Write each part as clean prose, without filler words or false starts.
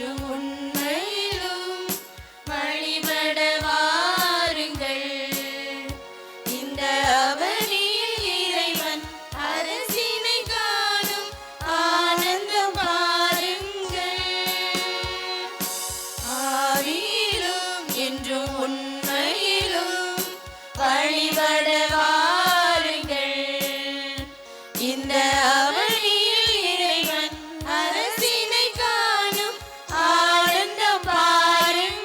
என்றும் உண்மையிலும் வழிபட வாருங்கள். இந்த அவனியில் இறைவன் அரசினை காணும் ஆனந்தம் பாருங்கள். ஆவியிலும் என்றும் உண்மையிலும் வழிபட வாருங்கள். இந்த அவனியில் இறைவன் அரசினை காணும் ஆனந்தம் பாருங்கள்.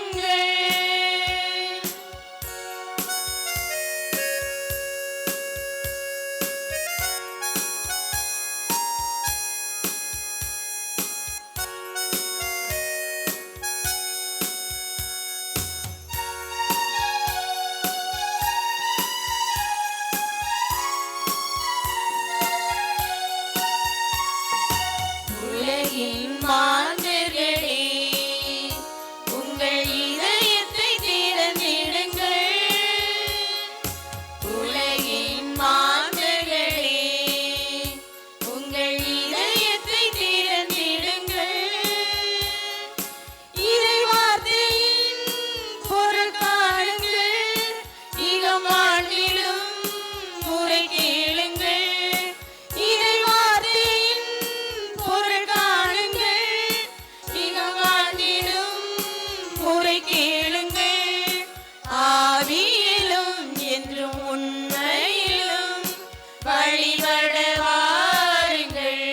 உலகின் மாந்தர்களே, உங்கள் இதயத்தை திறந்திடுங்கள். உலகின் மாந்தர்களே, உங்கள் இதயத்தை திறந்திடுங்கள். இறை வார்த்தையின் பொருள் காணுங்கள். இகம் வாழ்ந்திடும் முறை கேளுங்கள். இறை வார்த்தையின் பொருள் காணுங்கள். இகம் வாழ்ந்திடும் முறை கேளுங்கள். ஆவியிலும் என்றும் உண்மையிலும் வழிபட வாருங்கள்.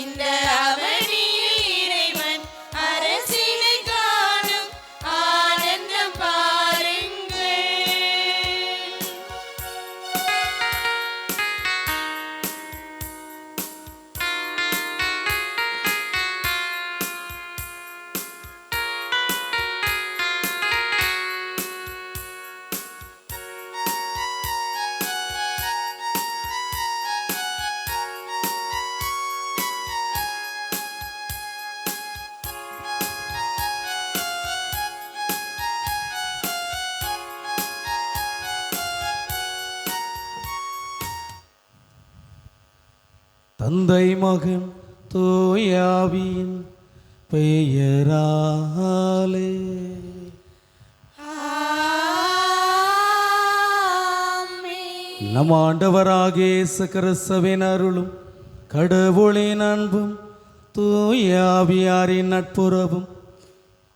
இந்த அவனியில் இறைவன் அரசினை காணும் ஆனந்தம் பாருங்கள். தந்தை மகன் தூயாவியின் பெயராலே ஆமென். நம் ஆண்டவராகிய இயேசு கிறிஸ்துவின் அருளும் கடவுளின் அன்பும் தூயாவியாரின் நட்புறவும்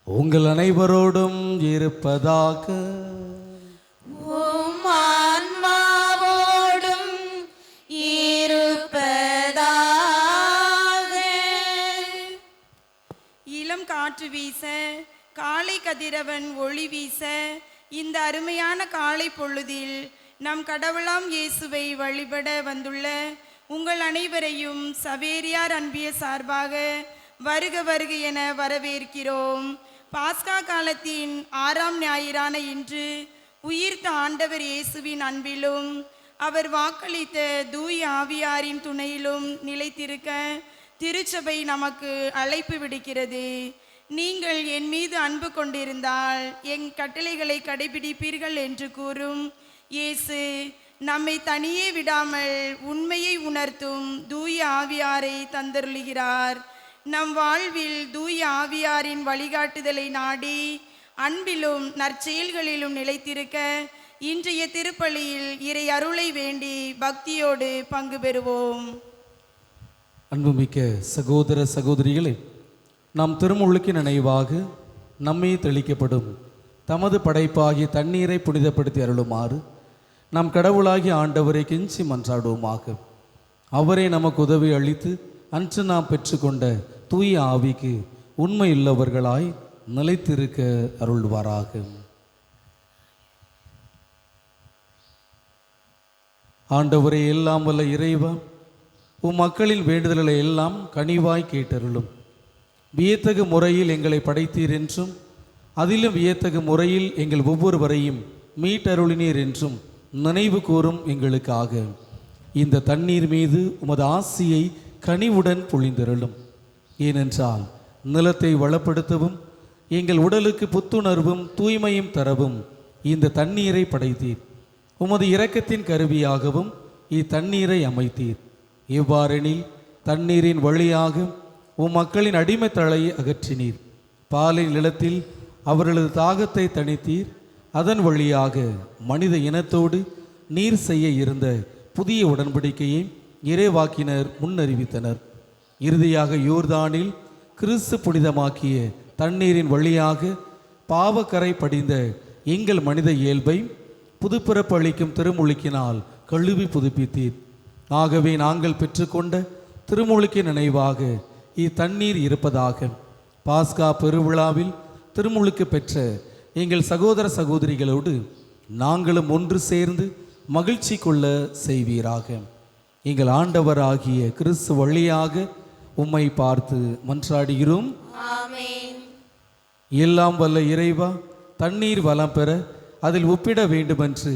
உங்கள் அனைவரோடும் இருப்பதாக. உம் ஆன்மாவோடும் இருப்பதாக. இளம் காற்று வீச, காலை கதிரவன் ஒளி வீச, இந்த அருமையான காலை பொழுதில் நம் கடவுளாம் இயேசுவை வழிபட வந்துள்ள உங்கள் அனைவரையும் சவேரியார் அன்பிய சார்பாக வருக வருக என வரவேற்கிறோம். பாஸ்கா காலத்தின் 6ஆம் ஞாயிறான இன்று உயிர்த்த ஆண்டவர் இயேசுவின் அன்பிலும் அவர் வாக்களித்த தூய ஆவியாரின் துணையிலும் நிலைத்திருக்க திருச்சபை நமக்கு அழைப்பு விடுக்கிறது. நீங்கள் என் மீது அன்பு கொண்டிருந்தால் என் கட்டளைகளை கடைபிடிப்பீர்கள் என்று கூறும் இயேசு நம்மை தனியே விடாமல் உண்மையை உணர்த்தும் தூய ஆவியாரை தந்தருளுகிறார். நம் வாழ்வில் தூய ஆவியாரின் வழிகாட்டுதலை நாடி அன்பிலும் நற்செயல்களிலும் நிலைத்திருக்க இன்றைய திருப்பலியில் இறை அருளை வேண்டி பக்தியோடு பங்கு பெறுவோம். அன்புமிக்க சகோதர சகோதரிகளே, நாம் திருமுழுக்கு நினைவாக நம்மை தெளிக்கப்படும் தமது படைப்பாகிய தண்ணீரை புனிதப்படுத்தி அருளுமாறு நம் கடவுளாகிய ஆண்டவரை கெஞ்சி மன்றாடுவோமாக. அவரை நமக்கு உதவி அளித்து அன்று நாம் பெற்றுக்கொண்ட தூய ஆவிக்கு உண்மையுள்ளவர்களாய் நிலைத்திருக்க அருள்வாராக. ஆண்டவரே, எல்லாம் வல்ல இறைவா, உம் மக்களின் வேண்டுதல்களை எல்லாம் கனிவாய் கேட்டருளும். வியத்தகு முறையில் எங்களை படைத்தீர் என்றும் அதிலும் வியத்தகு முறையில் எங்கள் ஒவ்வொருவரையும் மீட்டருளினீர் என்றும் நினைவு கூறும் எங்களுக்காக இந்த தண்ணீர் மீது உமது ஆசியை கனிவுடன் பொழிந்தருளும். ஏனென்றால் நிலத்தை வளப்படுத்தவும் எங்கள் உடலுக்கு புத்துணர்வும் தூய்மையும் தரவும் இந்த தண்ணீரை படைத்தீர். உமது இரக்கத்தின் கருவியாகவும் இத்தண்ணீரை அமைத்தீர். எவ்வாறெனில் தண்ணீரின் வழியாக உம் மக்களின் அடிமைத்தலை அகற்றினீர். பாலின் நிலத்தில் அவர்களது தாகத்தை தணித்தீர். அதன் வழியாக மனித இனத்தோடு நீர் செய்ய இருந்த புதிய உடன்படிக்கையை இறைவாக்கினர் முன்னறிவித்தனர். இறுதியாக யோர்தானில் கிறிஸ்து புனிதமாக்கிய தண்ணீரின் வழியாக பாவக்கரை படிந்த எங்கள் மனித இயல்பை புதுப்பிறப்பு அளிக்கும் திருமுழுக்கினால் கழுவி புதுப்பித்தீர். ஆகவே நாங்கள் பெற்றுக்கொண்ட திருமுழுக்கின் நினைவாக இத்தண்ணீர் இருப்பதாக. பாஸ்கா பெருவிழாவில் திருமுழுக்கு பெற்ற எங்கள் சகோதர சகோதரிகளோடு நாங்களும் ஒன்று சேர்ந்து மகிழ்ச்சி கொள்ள செய்வீராக. எங்கள் ஆண்டவராகிய கிறிஸ்து வழியாக உம்மை பார்த்து மன்றாடுகிறோம். ஆமென். எல்லாம் வல்ல இறைவா, தண்ணீர் வளம் பெற அதில் உப்பிட வேண்டுமென்று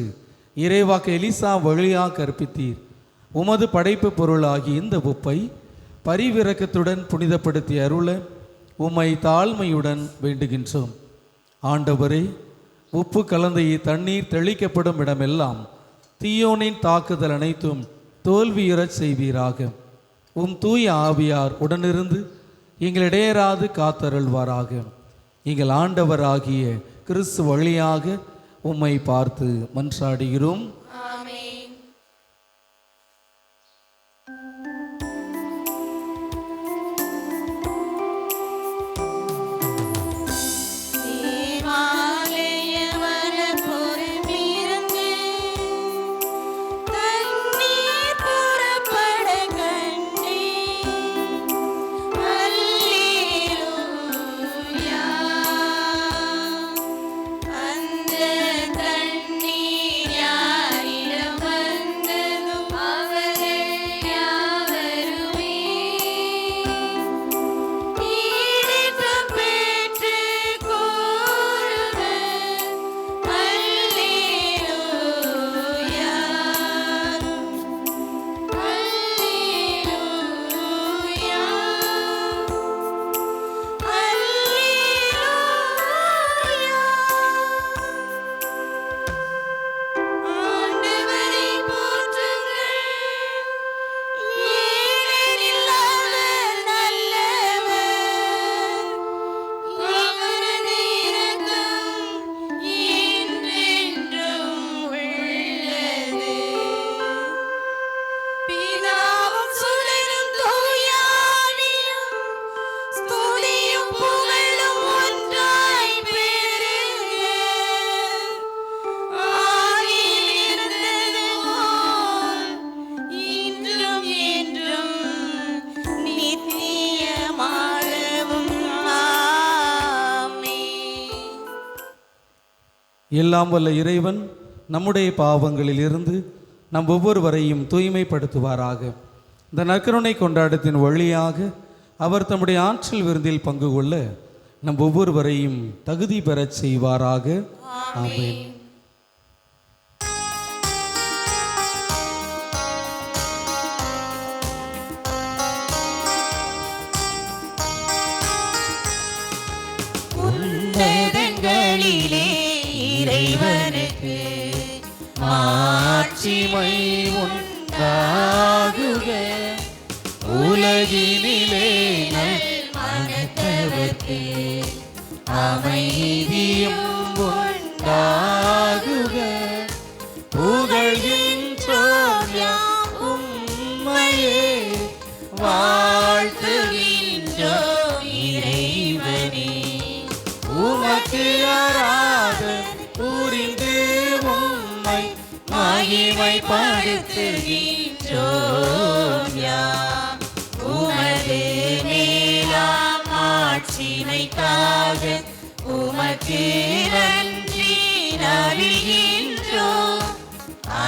இறைவாக்கு எலிசா வழியாக கற்பித்தீர். உமது படைப்பு பொருளாகிய இந்த உப்பை பரிவிரக்கத்துடன் புனிதப்படுத்தி அருள உம்மை தாழ்மையுடன் வேண்டுகின்றோம். ஆண்டவரே, உப்பு கலந்த தண்ணீர் தெளிக்கப்படும் இடமெல்லாம் தீயோனின் தாக்குதல் அனைத்தும் தோல்வியுறச் செய்வீராக. உம் தூய ஆவியார் உடனிருந்து எங்களிடையராது காத்தருள்வாராக. எங்கள் ஆண்டவராகிய கிறிஸ்து வழியாக உம்மை பார்த்து மன்றாடுகிறோம். ஆமென். தேவாலய வரப்புறமிருந்து தண்ணீர் புறப்பட கண்டேன். அல்லேலூயா. அந்த தண்ணீர் யாரிடம் வந்ததும் அவர்கள் யாவருமே ஈடேற்றம் பெற்றுக் கூறுவர். அல்லேலூயா. அல்லேலூயா. ஆண்டவரை போற்றுங்கள், ஏனெனில் அவர் நல்லவர். அவரது இரக்கம் என்றென்றும் உள்ளது. பிதாவும் சுதனும் தூய ஆவியும் ஸ்துதியும் புகழும் ஒன்றாய் பெருக. ஆதியில் இருந்தது போல் இன்றும் என்றும் நித்தியமாகவும். ஆமென். எல்லாம் வல்ல இறைவன் நம்முடைய பாவங்களில் இருந்து நம் ஒவ்வொருவரையும் தூய்மைப்படுத்துவாராக. இந்த நற்கருணை கொண்டாட்டத்தின் வழியாக அவர் தம்முடைய ஆற்றல் விருந்தில் பங்கு கொள்ள நம் ஒவ்வொருவரையும் தகுதி பெறச் செய்வாராக. ஆமென். உன்னதங்களிலே இறைவனுக்கு மாட்சிமை உண்டாகுக. உலகினிலே மனத்தவர்க்கு அமைதியும் உண்டாகுக. புகழ்கின்றோம் யாம் உம்மையே, வாழ்த்துகின்றோம் இறைவனே. உமக்கு ஆராதனை புரிந்து உம்மை மகிமைப்படுத்துகின்றோம் யாம். உமது மேலாம் ஆட்சிமைக்காக உமக்கு நன்றி நல்கின்றோம்.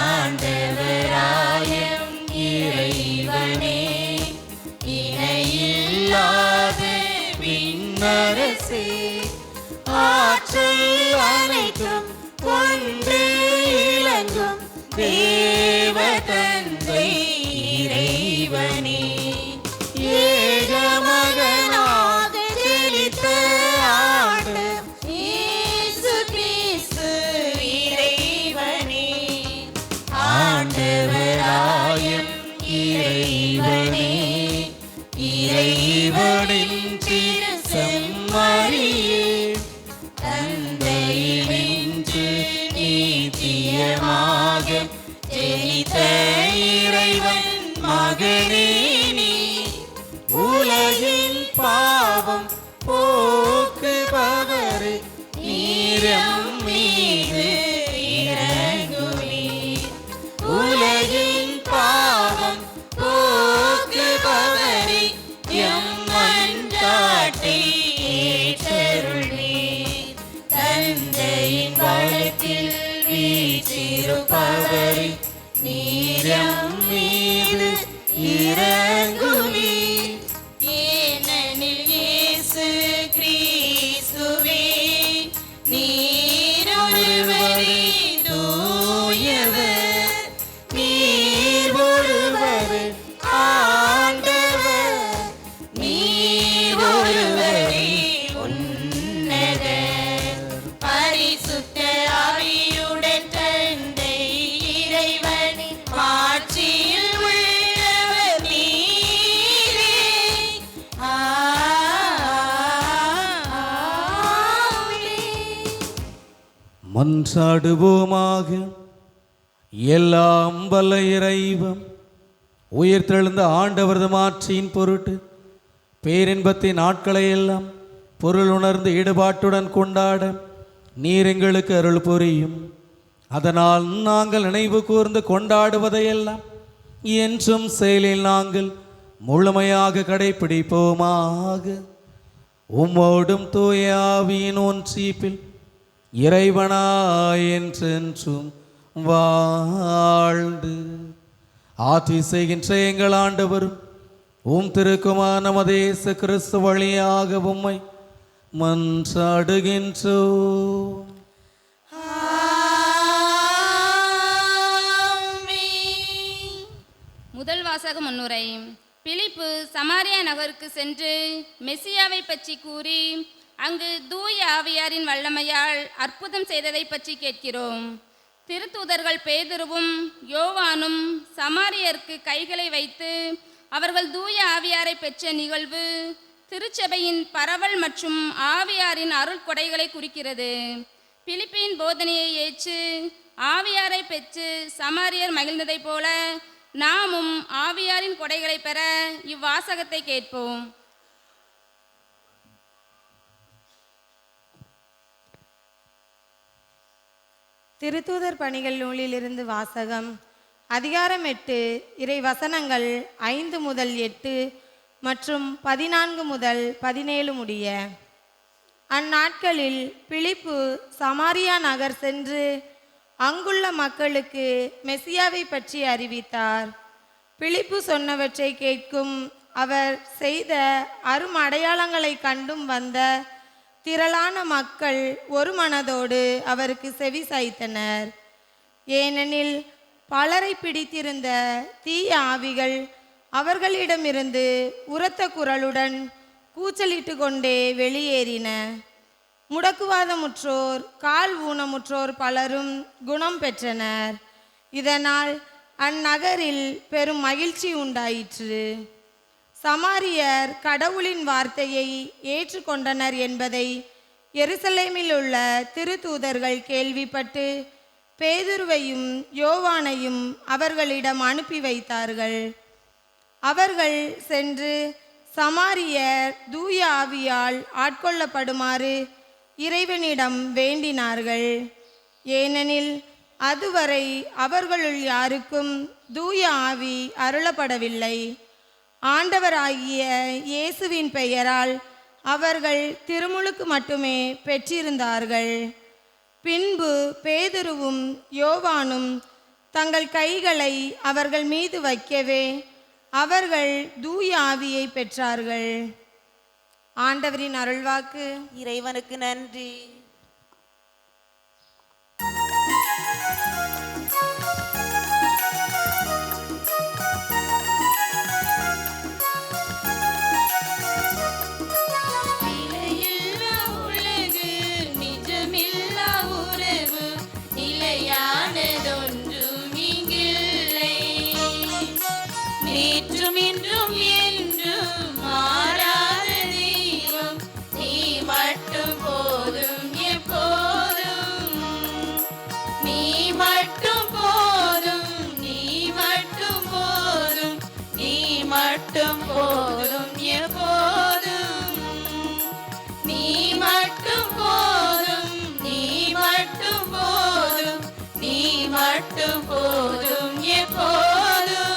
ஆண்டவராயம் இறைவனே, இணையில்லாத விண்ணரசே, ஆற்றல் அனைத்தும் கொண்டு இலங்கும் தேவ தந்தை இறைவனே, ஏகமகனாக ஜெனித்த ஆண்டவர் இயேசு கிறிஸ்து இறைவனே, ஆண்டவராயம் இறைவனே, இறைவனே நின்று செம்மறியே தந்தையினின்று நீதியமாக ஜெனித்த இறைவன் மகனே நீ உலகின் பாவம் போக்குபவரே நீரம் மீது இறங்குவீர் உலகின் பாவம் போக்குபவரே எம் மன்றாட்டை ஏற்றருள்வீர் தந்தையின் வலத்தில் வீற்றிருப்பவரே நீரம் மீது இறங்குவீர் ஏனெனில் இயேசு கிறிஸ்துவே நீர் ஒருவரே தூயவர் நீர் ஒருவரே ஆண்டவர் நீர் ஒருவரே உன்னதர் பரிசுத்த ஆவியுடன் தந்தை இறைவனின் ஆட்சியில் உள்ளவர் நீரே. ஆமென். மன்றாடுவோமாக. எல்லாம் வல்ல இறைவன் உயிர்த்தெழுந்த ஆண்டவரது மாட்சியின் பொருட்டு பேரின்பத்தின் நாட்களை எல்லாம் பொருள் உணர்ந்து ஈடுபாட்டுடன் கொண்டாட நீர் எங்களுக்கு அருள் புரியும். அதனால் நாங்கள் நினைவு கூர்ந்து கொண்டாடுவதையெல்லாம் என்றும் செயலில் நாங்கள் முழுமையாக கடைப்பிடிப்போமாக. உம்மோடும் தூய ஆவியின் ஒன்றிப்பில் இறைவனாய் என்றென்றும் வாழ்ந்து ஆட்சி செய்கின்ற எங்கள் ஆண்டவரும் உம் திருக்குமார் நமது இயேசு கிறிஸ்து வழியாக உம்மை மன்றாடுகின்றோம். முதல் வாசக முன்னுரை. பிலிப்பு சமாரியா நகருக்கு சென்று மெசியாவை பற்றி கூறி அங்கு தூய ஆவியாரின் வல்லமையால் அற்புதம் செய்ததை பற்றி கேட்கிறோம். திருத்தூதர்கள் பேதுருவும் யோவானும் சமாரியருக்கு கைகளை வைத்து அவர்கள் தூய ஆவியாரை பெற்ற நிகழ்வு திருச்சபையின் பரவல் மற்றும் ஆவியாரின் அருள் கொடைகளை குறிக்கிறது. பிலிப்பின் போதனையை ஏற்று ஆவியாரை பெற்று சமாரியர் மகிழ்ந்ததைப் போல நாமும் ஆவியாரின் கொடைகளை பெற இவ்வாசகத்தை கேட்போம். திருத்தூதர் பணிகள் நூலிலிருந்து வாசகம். அதிகாரம் 8, இறை வசனங்கள் 5 முதல் 8 மற்றும் 14 முதல் 17 முடிய. அந்நாட்களில் பிலிப்பு சமாரியா நகர் சென்று அங்குள்ள மக்களுக்கு மெசியாவை பற்றி அறிவித்தார். பிலிப்பு சொன்னவற்றை கேட்கும் அவர் செய்த அரும் அடையாளங்களை கண்டும் வந்த திரளான மக்கள் ஒரு மனதோடு அவருக்கு செவி சாய்த்தனர். ஏனெனில் பலரை பிடித்திருந்த தீய ஆவிகள் அவர்களிடமிருந்து உரத்த குரலுடன் கூச்சலிட்டு கொண்டே வெளியேறின. முடக்குவாதமுற்றோர் கால் ஊனமுற்றோர் பலரும் குணம் பெற்றனர். இதனால் அந்நகரில் பெரும் மகிழ்ச்சி உண்டாயிற்று. சமாரியர் கடவுளின் வார்த்தையை ஏற்றுக்கொண்டனர் என்பதை எருசலேமில் உள்ள திருத்தூதர்கள் கேள்விப்பட்டு பேதுருவையும் யோவானையும் அவர்களிடம் அனுப்பி வைத்தார்கள். அவர்கள் சென்று சமாரியர் தூய ஆவியால் ஆட்கொள்ளப்படுமாறு இறைவனிடம் வேண்டினார்கள். ஏனெனில் அதுவரை அவர்களுள் யாருக்கும் தூய ஆவி அருளப்படவில்லை. ஆண்டவராகிய இயேசுவின் பெயரால் அவர்கள் திருமுழுக்கு மட்டுமே பெற்றிருந்தார்கள். பின்பு பேதுருவும் யோவானும் தங்கள் கைகளை அவர்கள் மீது வைக்கவே அவர்கள் தூய ஆவியை பெற்றார்கள். ஆண்டவரின் அருள்வாக்கு. இறைவனுக்கு நன்றி. நேற்றும் இன்றும் என்றும் மாறாத எப்போதும் நீ மட்டும் போதும், நீ மட்டும் போதும், நீ மட்டும் போதும் எப்போதும்.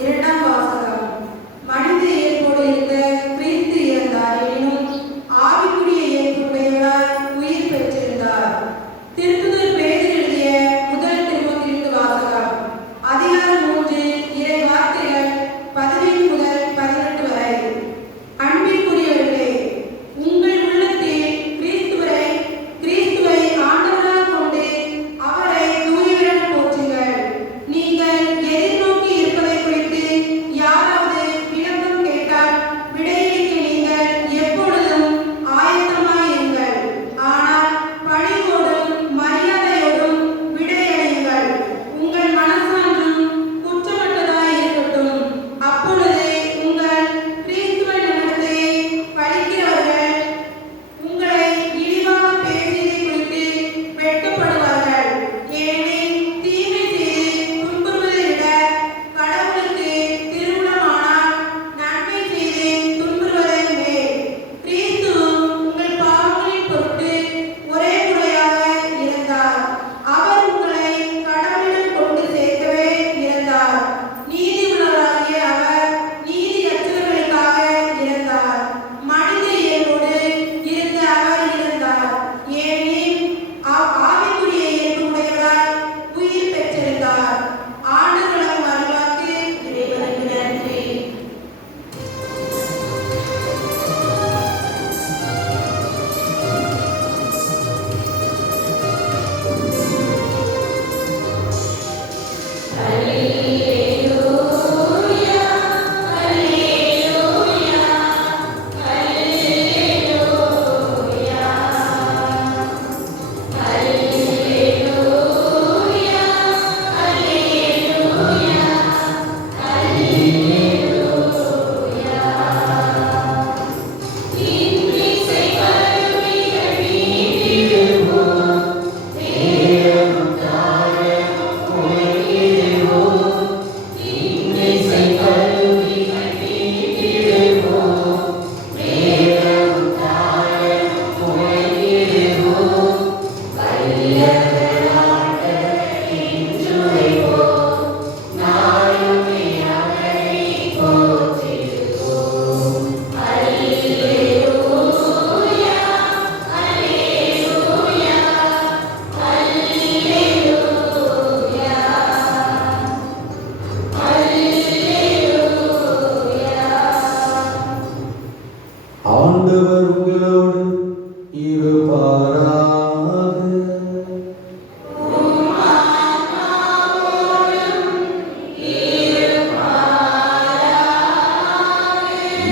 இரண்டாம் வாசகம். மனித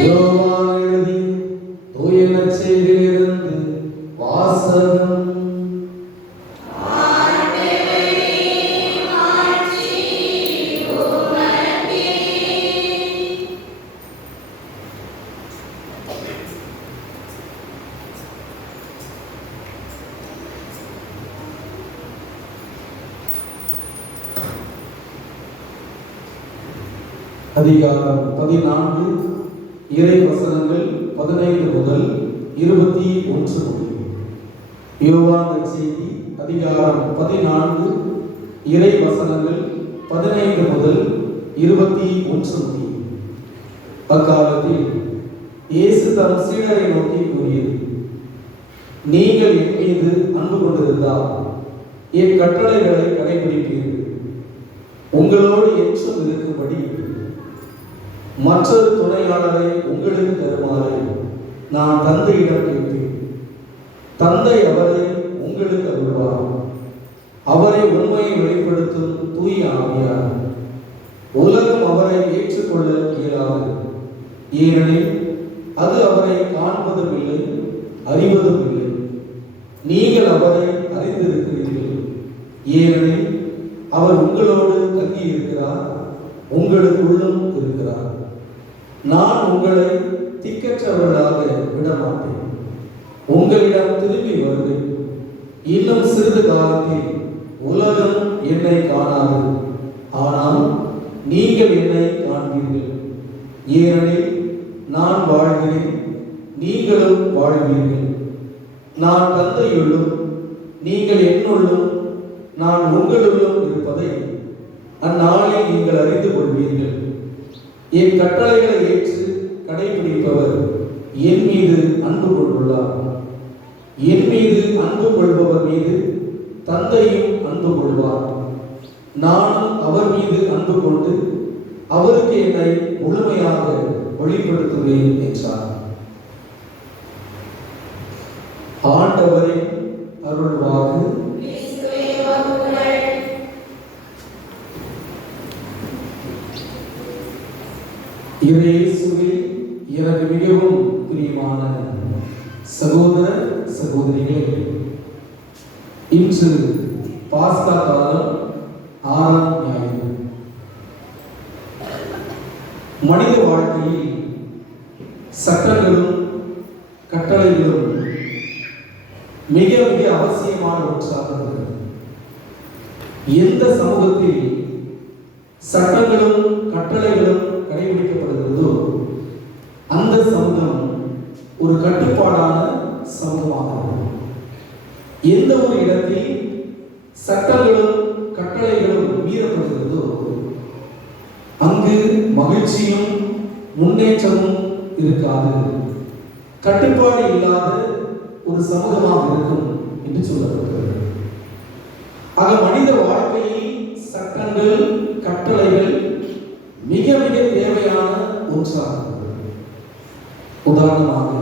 யோவான் எழுதிய தூய நற்செய்தியிலிருந்து வாசகம். அதிகாரம் 14 இறை வசனங்கள் 15 முதல் 21 முடியும். யோவான் நற்செய்தி அதிகாரம் 14 இறை வசனங்கள் 15 முதல் 21 முடியும். அக்காலத்தில் இயேசு தம் சீடரை நோக்கி கூறியது, நீங்கள் என் மீது அன்பு கொண்டிருந்தால் என் கட்டளைகளை கடைபிடிப்பீர்கள். உங்களோடு என்றும் இருக்கும்படி மற்றொரு துணையாளரை உங்களுக்கு தருமாறு நான் தந்தையிடம் கேட்பேன். தந்தை அவரை உங்களுக்கு அருள்வார். அவரை உண்மையை வெளிப்படுத்தும் தூய ஆவியார். உலகம் அவரை ஏற்றுக்கொள்ள இயலாது, ஏனெனில் அது அவரை காண்பதும் இல்லை, அறிவதும் இல்லை. நீங்கள் அவரை அறிந்திருக்கிறீர்கள், ஏனெனில் அவர் உங்களோடு தங்கி இருக்கிறார், உங்களுக்குள்ளும் இருக்கிறார். நான் உங்களை திக்கற்றவர்களாக விடமாட்டேன். உங்களிடம் திரும்பி வருவேன். இன்னும் சிறிது காலத்தில் உலகம் என்னை காணாது, ஆனால் நீங்கள் என்னை காண்பீர்கள். ஏனெனில் நான் வாழ்கிறேன், நீங்களும் வாழ்வீர்கள். நான் தந்தையுள்ளும் நீங்கள் என்னுள்ளும் நான் உங்களுள்ளும் இருப்பதை அந்நாளில் நீங்கள் அறிந்து கொள்வீர்கள். என் கட்டளைகளை ஏற்று கடைபிடிப்பவர் என் மீது அன்பு கொண்டுள்ளார். என் மீது அன்பு கொள்பவர் மீது தந்தையும் அன்பு கொள்வார். நானும் அவர் மீது அன்பு கொண்டு அவருக்கு என்னை முழுமையாக வெளிப்படுத்துவேன் என்றார். ஆண்டவரின் அருள்வாக்கு. இயேசுவில் எனக்கு மிகவும் பிரியமான சகோதர சகோதரிகளே, இன்று பாஸ்கா காலம் 6ஆம் ஞாயிறு. மனித வாழ்க்கையில் சட்டங்களும் கட்டளைகளும் மிக மிக அவசியமான ஒன்றாக இருக்கிறது. எந்த சமூகத்தில் சட்டங்களும் கட்டளைகளும் கடைபிடிக்கப்படுகிறதோ அந்த சமூகம் ஒரு கட்டுப்பாடான சமூகமாகும். எந்த ஒரு இடத்தில் சட்டங்களும் கட்டளைகளும் மீறப்படுகிறதோ அங்கு மகிழ்ச்சியும் முன்னேற்றமும் இருக்காது, கட்டுப்பாடு இல்லாத ஒரு சமூகமாக இருக்கும் என்று சொல்லப்படுகிறது. ஆக மனித வாழ்க்கையில் சட்டங்கள் கட்டளைகள் மிக மிக தேவையான ஒன்றாகும். உதாரணமாக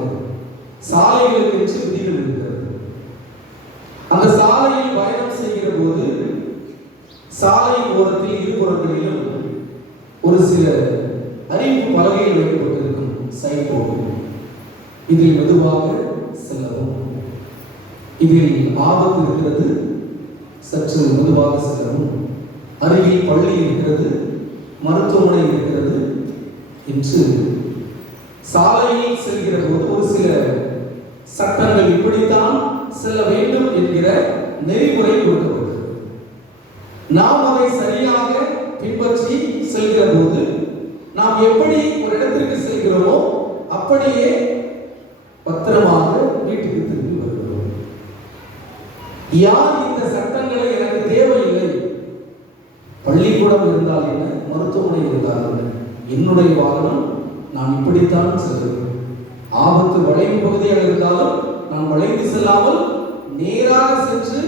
சாலைகளுக்கு என்று விதிகள் இருக்கிறது. அந்த சாலையில் பயணம் செய்கிற போது சாலை ஓரத்தில் இருபுறங்களிலும் ஒரு சில அறிவிப்பு பலகைகள் வைக்கப்பட்டிருக்கும். Sign board. இதில் மெதுவாக செல்லவும், இதில் ஆபத்து இருக்கிறது, சற்று மெதுவாக செல்லவும், அருகில் பள்ளி இருக்கிறது, மருத்துவமனை இருக்கிறது என்று சாலையில் செல்கிற போது ஒரு சில சட்டங்கள் இப்படித்தான் செல்ல வேண்டும் என்கிற நெறிமுறை கொடுக்கப்பட்டது. நாம் அதை சரியாக பின்பற்றி செல்கிற போது நாம் எப்படி ஒரு இடத்திற்கு செல்கிறோமோ அப்படியே பத்திரமாக வீட்டுக்கு திரும்பி வருகிறோம். யார் இந்த சட்டங்களை எனக்கு தேவையில்லை, பள்ளிக்கூடம் இருந்தால் என்ன, மருத்துவமனை இருந்தால் என்ன, என்னுடைய வாகனம் நான் இப்படித்தான் செல்கிறேன். ஆபத்து வளைவு பகுதியாக இருந்தாலும் நான் வளைந்து செல்லாமல் நேராக சென்று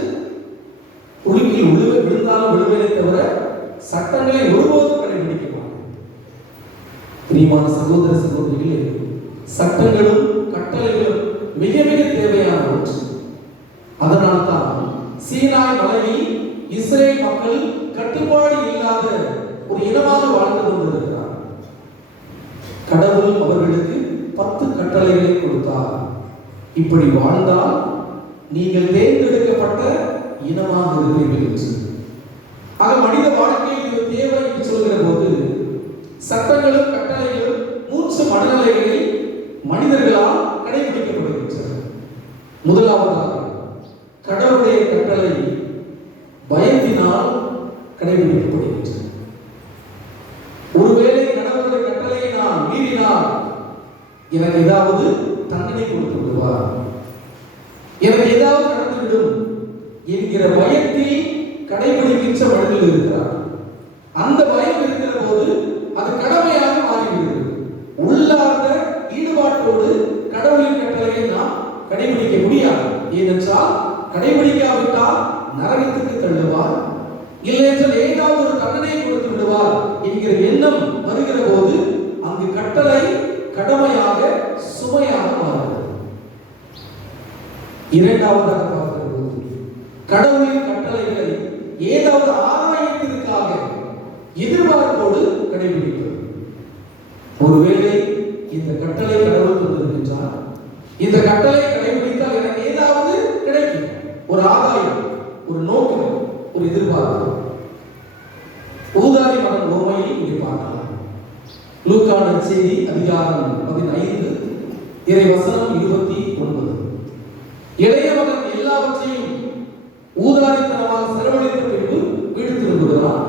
குழுக்கில் விழுந்தாலும் விழுவதை தவிர சட்டங்களை ஒருபோதும் கடைபிடிக்க மாட்டேன். பிரியமான சகோதர சகோதரிகளே, சட்டங்களும் கட்டளைகளும் மிக மிக தேவையான ஒன்று. அதனால்தான் சீனாய் மலையில் இஸ்ரேல் மக்கள் கட்டுப்பாடு இல்லாத ஒரு இனமாக வாழ்ந்து கொண்டிருக்கிறார். கடவுள் அவர்களுக்கு 10 கட்டளைகளை கொடுத்தார். இப்படி வாழ்ந்தால் நீங்கள் தேர்ந்தெடுக்கப்பட்ட இனமாக இருப்பீர்கள் என்று. ஆக மனித வாழ்க்கையில் இது தேவை என்று சொல்கிற போது சட்டங்களும் கட்டளைகளும் 3 மனநிலைகளில் மனிதர்களால் கடைபிடிக்கப்படுகின்றன. முதலாவதாக கடவுளுடைய கட்டளை பயத்தினால் கடைபிடிக்கப்படுகின்றன. ஒருவேளை கடவுளுடைய கட்டளையை நான் மீறினால் எனக்கு ஏதாவது தண்டனை கொடுத்து விடுவார், எனக்கு ஏதாவது நடந்துவிடும் என்கிற பயத்தில் கடைபிடிக்கின்ற மனிதர்கள் இருக்கிறார். அந்த பயம் இருக்கிற போது அது கடமையாக மாறிவிடுகிறது. உள்ளார்ந்த ஈடுபாட்டோடு கடவுளின் கட்டளையை நாம் கடைபிடிக்க முடியாது. ஏனென்றால் கடைபிடிக்காவிட்டால் நரகத்துக்கு தள்ளுவார், இல்லை என்றால் ஏதாவது ஒரு தண்டனை கொடுத்து விடுவார் என்கிற எண்ணம் வருகிற போது அங்கு கட்டளை கடமையாக சுமையாக மாறுகிறது. இரண்டாவதாக பார்க்கிற போது கடவுளின் கட்டளைகளை ஏதாவது ஆதாயத்திற்காக எதிர்பார்ப்போடு கடைபிடிப்பது. ஒருவேளை இந்த கட்டளை கடவுள் தந்திருக்கின்றார், இந்த கட்டளை கடைபிடித்தால் எனக்கு ஏதாவது கிடைக்கும், ஒரு ஆதாயம், ஒரு நோக்கம், ஒரு எதிர்பார்ப்பு. ஊதாரி மகன் ஓமையை இங்கே பார்க்கலாம். லூக்கா நற்செய்தி அதிகாரம் 15 இறை வசனம் 29. இளைய மகன் எல்லாவற்றையும் ஊதாரித்தனமாக செலவழித்த பின்பு வீடு திரும்புகிறான்.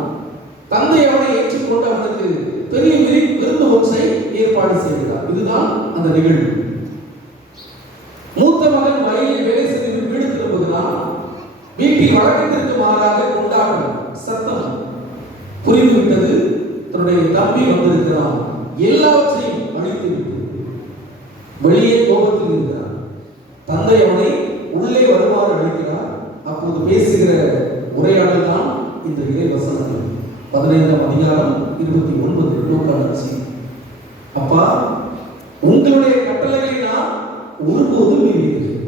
தந்தை அவனை ஏற்றுக்கொண்டு அவனுக்கு பெரிய விருந்து ஒன்றை ஏற்பாடு செய்கிறார். இதுதான் அந்த நிகழ்வு. மூத்த மகன் வயலில் வேலை செய்து வீடு திரும்புகிறான். வீட்டில் வழக்கத்திற்கு மாறாக கொண்டாடும் சத்தம் புரிந்துவிட்டது. தன்னுடைய தம்பி வந்திருக்கிறான், எல்லாவற்றையும் அழித்து விட்டு வெளியே கோபத்தில் இருக்கிறார். தந்தை அவனை உள்ளே வருமாறு அழைக்கிறார். அப்போது பேசுகிற உரையாடல் தான் இந்த இறை வசனங்கள். 15ஆம் அதிகாரம் 29 லூக்கா நற்செய்தி. அப்பா, உங்களுடைய கட்டளைகளை நான் ஒருபோதும் மீறினேன்.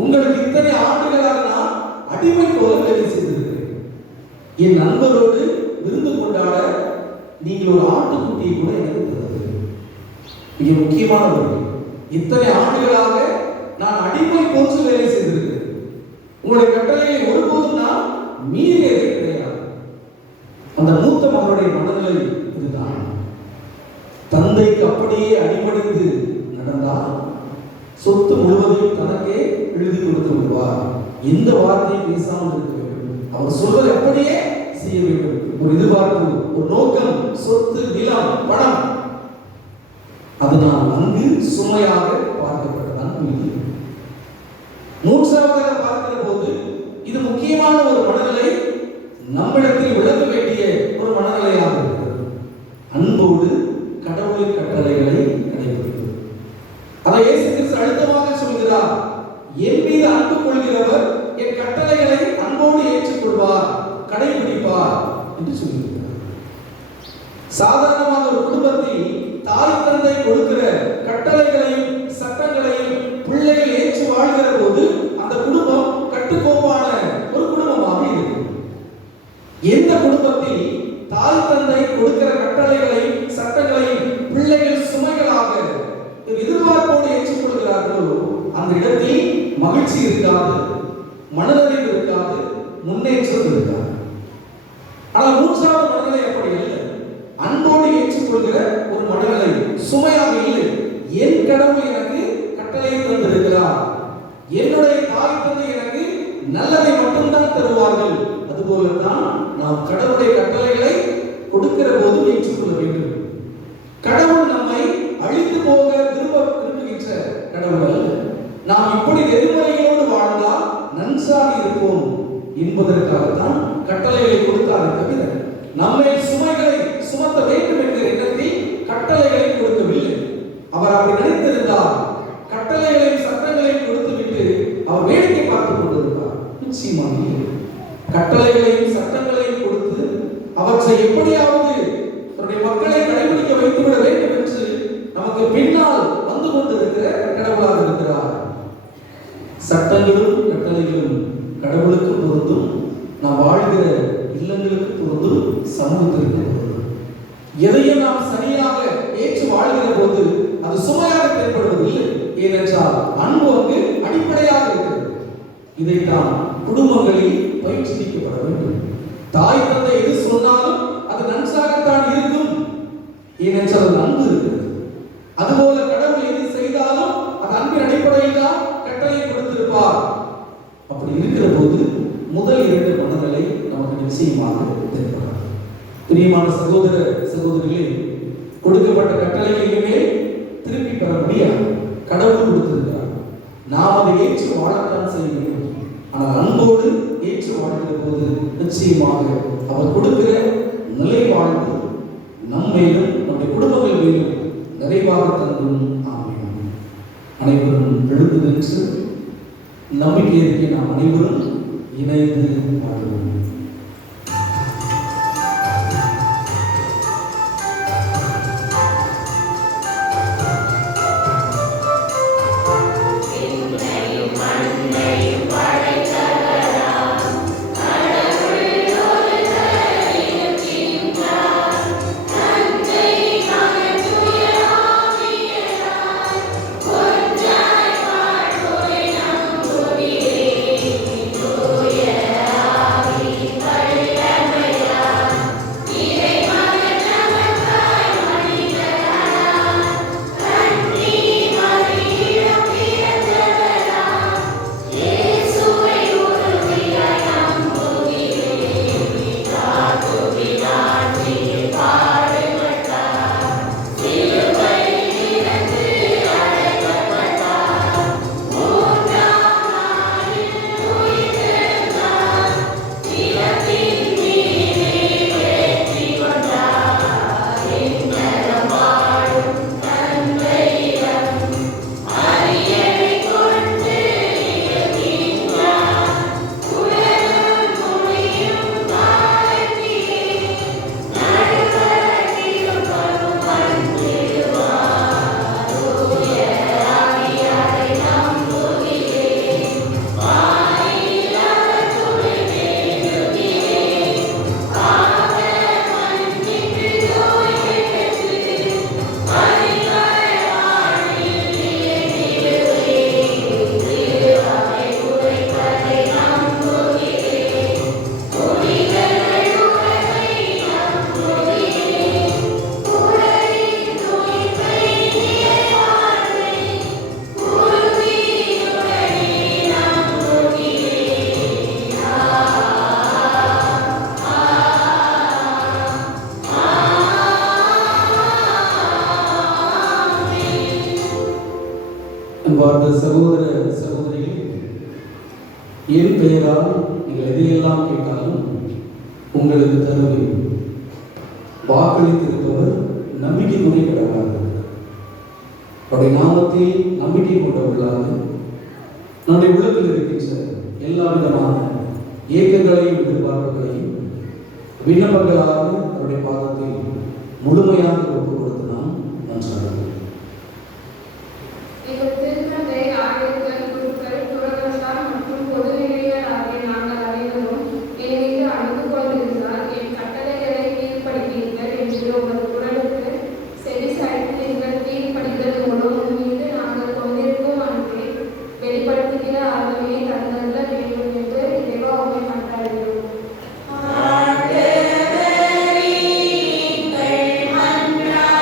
உங்களுக்கு இத்தனை ஆண்டுகளாக நான் அடிமை போல வேலை செய்திருக்கிறேன். என் நண்பரோடு விருந்து கொண்டாட நீங்கள் ஒரு ஆட்டுக்குட்டியை கூட எனக்கு தந்தது மிக முக்கியமானவர்கள். இத்தனை ஆண்டுகளாக நான் அடிமை போன்று வேலை செய்திருக்கிறேன். உங்களுடைய கட்டளையை ஒருபோதும் நான் மீறியதே கிடையாது. அந்த மூத்த மகனுடைய மனநிலை இதுதான். தந்தைக்கு அப்படியே அடிபணிந்து நடந்தால் சொத்து முழுவதையும் தனக்கே எழுதி கொடுத்து விடுவார். எந்த வார்த்தையை பேசாமல் இருக்க வேண்டும், அவர் சொல்வது அப்படியே செய்ய வேண்டும். ஒரு எதிர்பார்ப்பு, ஒரு நோக்கம், சொத்து, நிலம், பணம், அதனால் அங்கு சுமையாக பார்க்கப்பட்டதான். மூன்றாவதாக பார்க்கிற போது இது முக்கியமான ஒரு மனநிலை, நம்மிடத்தில் விளக்க வேண்டிய ஒரு மனநிலையாக இருக்கிறது. அன்போடு கடவுளின் கட்டளைகளை கடைபிடிப்பது. அதை இயேசு கிறிஸ்து அழுத்தமாக சொல்கிறார். என் மீது அன்பு கொள்கிறவர் என் கட்டளைகளை அன்போடு ஏற்றுக்கொள்வார், கடைபிடிப்பார் என்று சொல்கிறார். சாதாரணமாக ஒரு குடும்பத்தில் தாய் தந்தை கொடுக்கிற கட்டளைகளையும் சட்டங்களையும் பிள்ளைகள் ஏற்று வாழ்கிற போது அந்த குடும்பம் கட்டுக்கோப்பான ஒரு குடும்பமாக இருக்கும். எந்த குடும்பத்தில் தாய் தந்தை கொடுக்கிற கட்டளைகளையும் சட்டங்களையும் பிள்ளைகள் சுமைகளாக எதிர்பார்ப்போடு ஏற்றுக்கொள்கிறார்களோ அந்த இடத்தில் மகிழ்ச்சி இருக்காது, மனநிறைவு இருக்காது, முன்னேற்றம் இருக்காது. ஆனால் மூன்றாவது மனநிலை அப்படி இல்லை. அன்போடு ஏற்றுக்கொள்கிற ஒரு மனநிலை, சுமையாக இல்லை. என் கடவுள் எனக்கு கட்டளை தந்திருக்கிறார், என்னுடைய தாய் தந்தை எனக்கு நல்லதை மட்டும்தான் தருவார்கள். அதுபோலதான் நாம் கடவுளுடைய கட்டளைகளை கொடுக்கிற போது ஏற்றுக்கொள்ள வேண்டும். கடவுள் நம்மை அழித்து போக விரும்புகின்ற கடவுள். நாம் இப்படி நெறிமுறைகளோடு வாழ்ந்தால் நன்றாக இருப்போம் என்பதற்காகத்தான் கட்டளைகளை கொடுத்தார். தவிர நம்மை சுமைகளை சுமத்த வேண்டும் என்கிற எண்ணத்தில் கட்டளைகளை கொடுக்கவில்லை. அவர் அப்படி நினைத்திருந்தால் கட்டளைகளையும் சட்டங்களையும் கொடுத்துவிட்டு அவர் வேடிக்கை பார்த்துக் கொண்டிருந்தார். நிச்சயமாக கட்டளைகளையும் சட்டங்களையும் கொடுத்து அவற்றை எப்படியாவது தன்னுடைய மக்களை கடைபிடிக்க வைத்துவிட வேண்டும் என்று நமக்கு பின்னால் வந்து கொண்டிருக்கிற கடவுளாக இருக்கிறார். சட்டங்களும் கட்டளைகளும் கடவுளுக்கு பொருந்தும், நாம் வாழ்கிற இல்லங்களுக்கு பொருந்தும், சமூகத்திற்கு பொருந்தும். எதையும் நாம் சரியாக ஏற்று வாழ்கிற ஏனென்றால் அன்பு அங்கு அடிப்படையாக இருக்கிறது. இதைத்தான் குடும்பங்களில் பயிற்சிக்கப்பட வேண்டும். தாய் தந்தை எது சொன்னாலும் அது நன்றாகத்தான் இருக்கும், ஏனென்றால் அன்பு இருக்கிறது. அதுபோல கடவுள் எது செய்தாலும் அது அன்பின் அடிப்படையில் தான் கட்டளை கொடுத்திருப்பார். அப்படி இருக்கிற போது முதல் 2 மனநிலை நமக்கு நிச்சயமாக தென்படும். பிரியமான சகோதர சகோதரிகளே, கொடுக்கப்பட்ட கட்டளைகளுமே திருப்பி பெற முடியாது. கடவுள் கொடுத்திருக்கிறார், நாம் அதை ஏற்று வாழத்தான் செய்ய வேண்டும். ஆனால் அன்போடு ஏற்று வாழ்கிற போது நிச்சயமாக அவர் கொடுக்கிற நிலை வாழ்வு நம்மையும் நம்முடைய குடும்பங்கள் மேலும் நிறைவாக தந்தும். ஆமென். அனைவரும் எழுந்து நின்று நம்பிக்கை இருக்க நாம் அனைவரும் இணைந்து வாழ்வோம். அன்பார்ந்த சகோதர சகோதரிகளே, என் பெயரால் நீங்கள் எதையெல்லாம் கேட்டாலும் உங்களுக்கு தருவேன். வாக்களித்திருப்பவர் நம்பிக்கை துணைப்படாது. அவருடைய நாமத்தில் நம்பிக்கை கொண்டவர்களாக நம்முடைய உலகில் இருக்கின்ற எல்லா விதமான ஏக்கங்களையும் எதிர்பார்ப்புகளையும் விண்ணப்பங்களாக அவருடைய பாதத்தில் முழுமையாக ஒப்புக் கொடுத்து நாம் நன்றாக ஆண்டவரே, எங்கள் மன்றாட்டை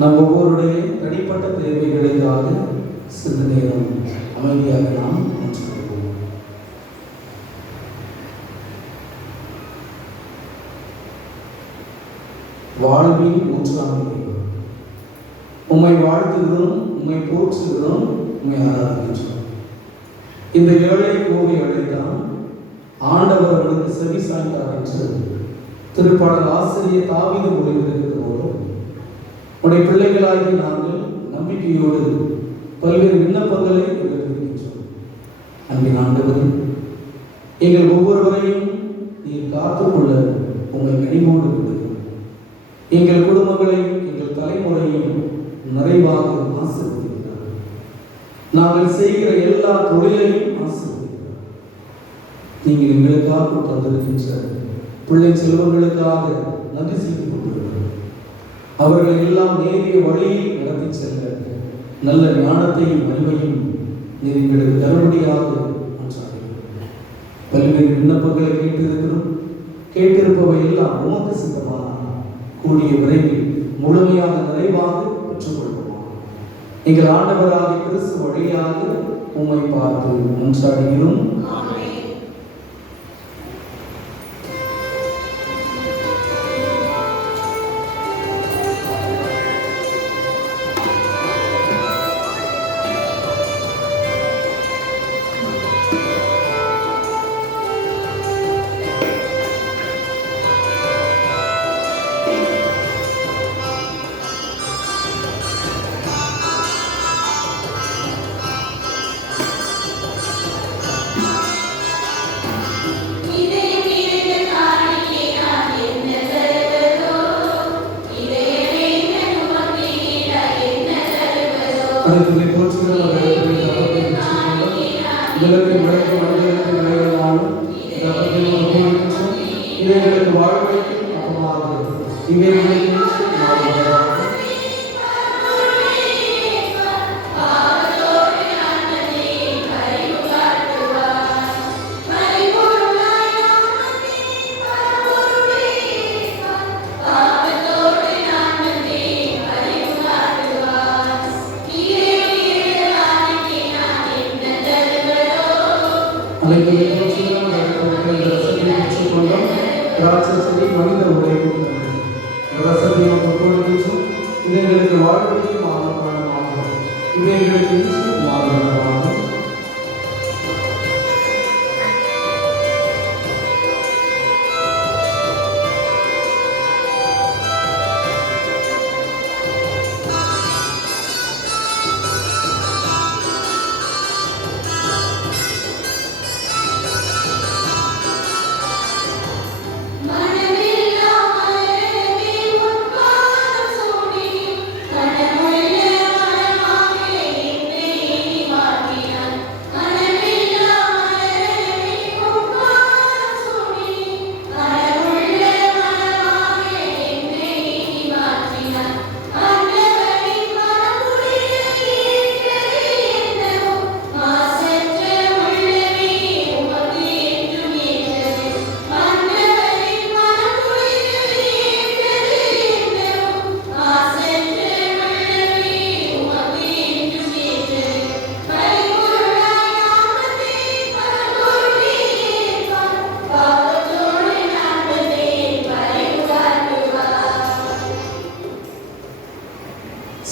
நம் ஒவ்வொருடைய தனிப்பட்ட தேவைகளுக்காக சிறிது நேரம் அமைதியாக நாம் கொள்வோம். வாழ்வின் ஊற்றாமை உம்மை வாழ்த்துகிறோம், உம்மை போற்றுகிறோம், உம்மை ஆராதிக்கிறோம். இந்த ஏழை கோவை அழைத்தான் ஆண்டவர் அவனுக்கு செவி சாய்ந்தார் என்று திருப்பாடல் ஆசிரியர் தாவீது மொழிந்திருக்கிற போது உடைய பிள்ளைகளாகி நாங்கள் நம்பிக்கையோடு பல்வேறு விண்ணப்பங்களை எழுப்பியிருக்கின்றோம். அன்பின் ஆண்டவரே, எங்கள் ஒவ்வொருவரையும் நீர் காத்துக்கொள்ள உங்கள் கனிமோடு விடுகிறோம். எங்கள் குடும்பங்களையும் எங்கள் தலைமுறையும் நிறைவாக ஆசீர்வதிக்கிறார். நாங்கள் செய்கிற எல்லா தொழிலையும் ஆசீர்வதிக்கிறார். நீங்கள் எங்களுக்காக தந்திருக்கின்ற பிள்ளை செல்வங்களுக்காக நன்றி செய்து கொண்டிருக்கிறோம். அவர்களை எல்லாம் நேரிய வழியில் நடத்தி செல்ல நல்ல ஞானத்தையும் அறிவையும் நீர் எங்களுக்கு தருபடியாக பல்வேறு விண்ணப்பங்களை கேட்டிருப்பவை எல்லாம் உமக்கு சித்தமான கூடிய விரைவில் முழுமையாக நிறைவாக பெற்றுக்கொள்வோம். எங்கள் ஆண்டவராகிய கிறிஸ்து வழியாக உம்மை பார்த்து மன்றாடுகிறோம்.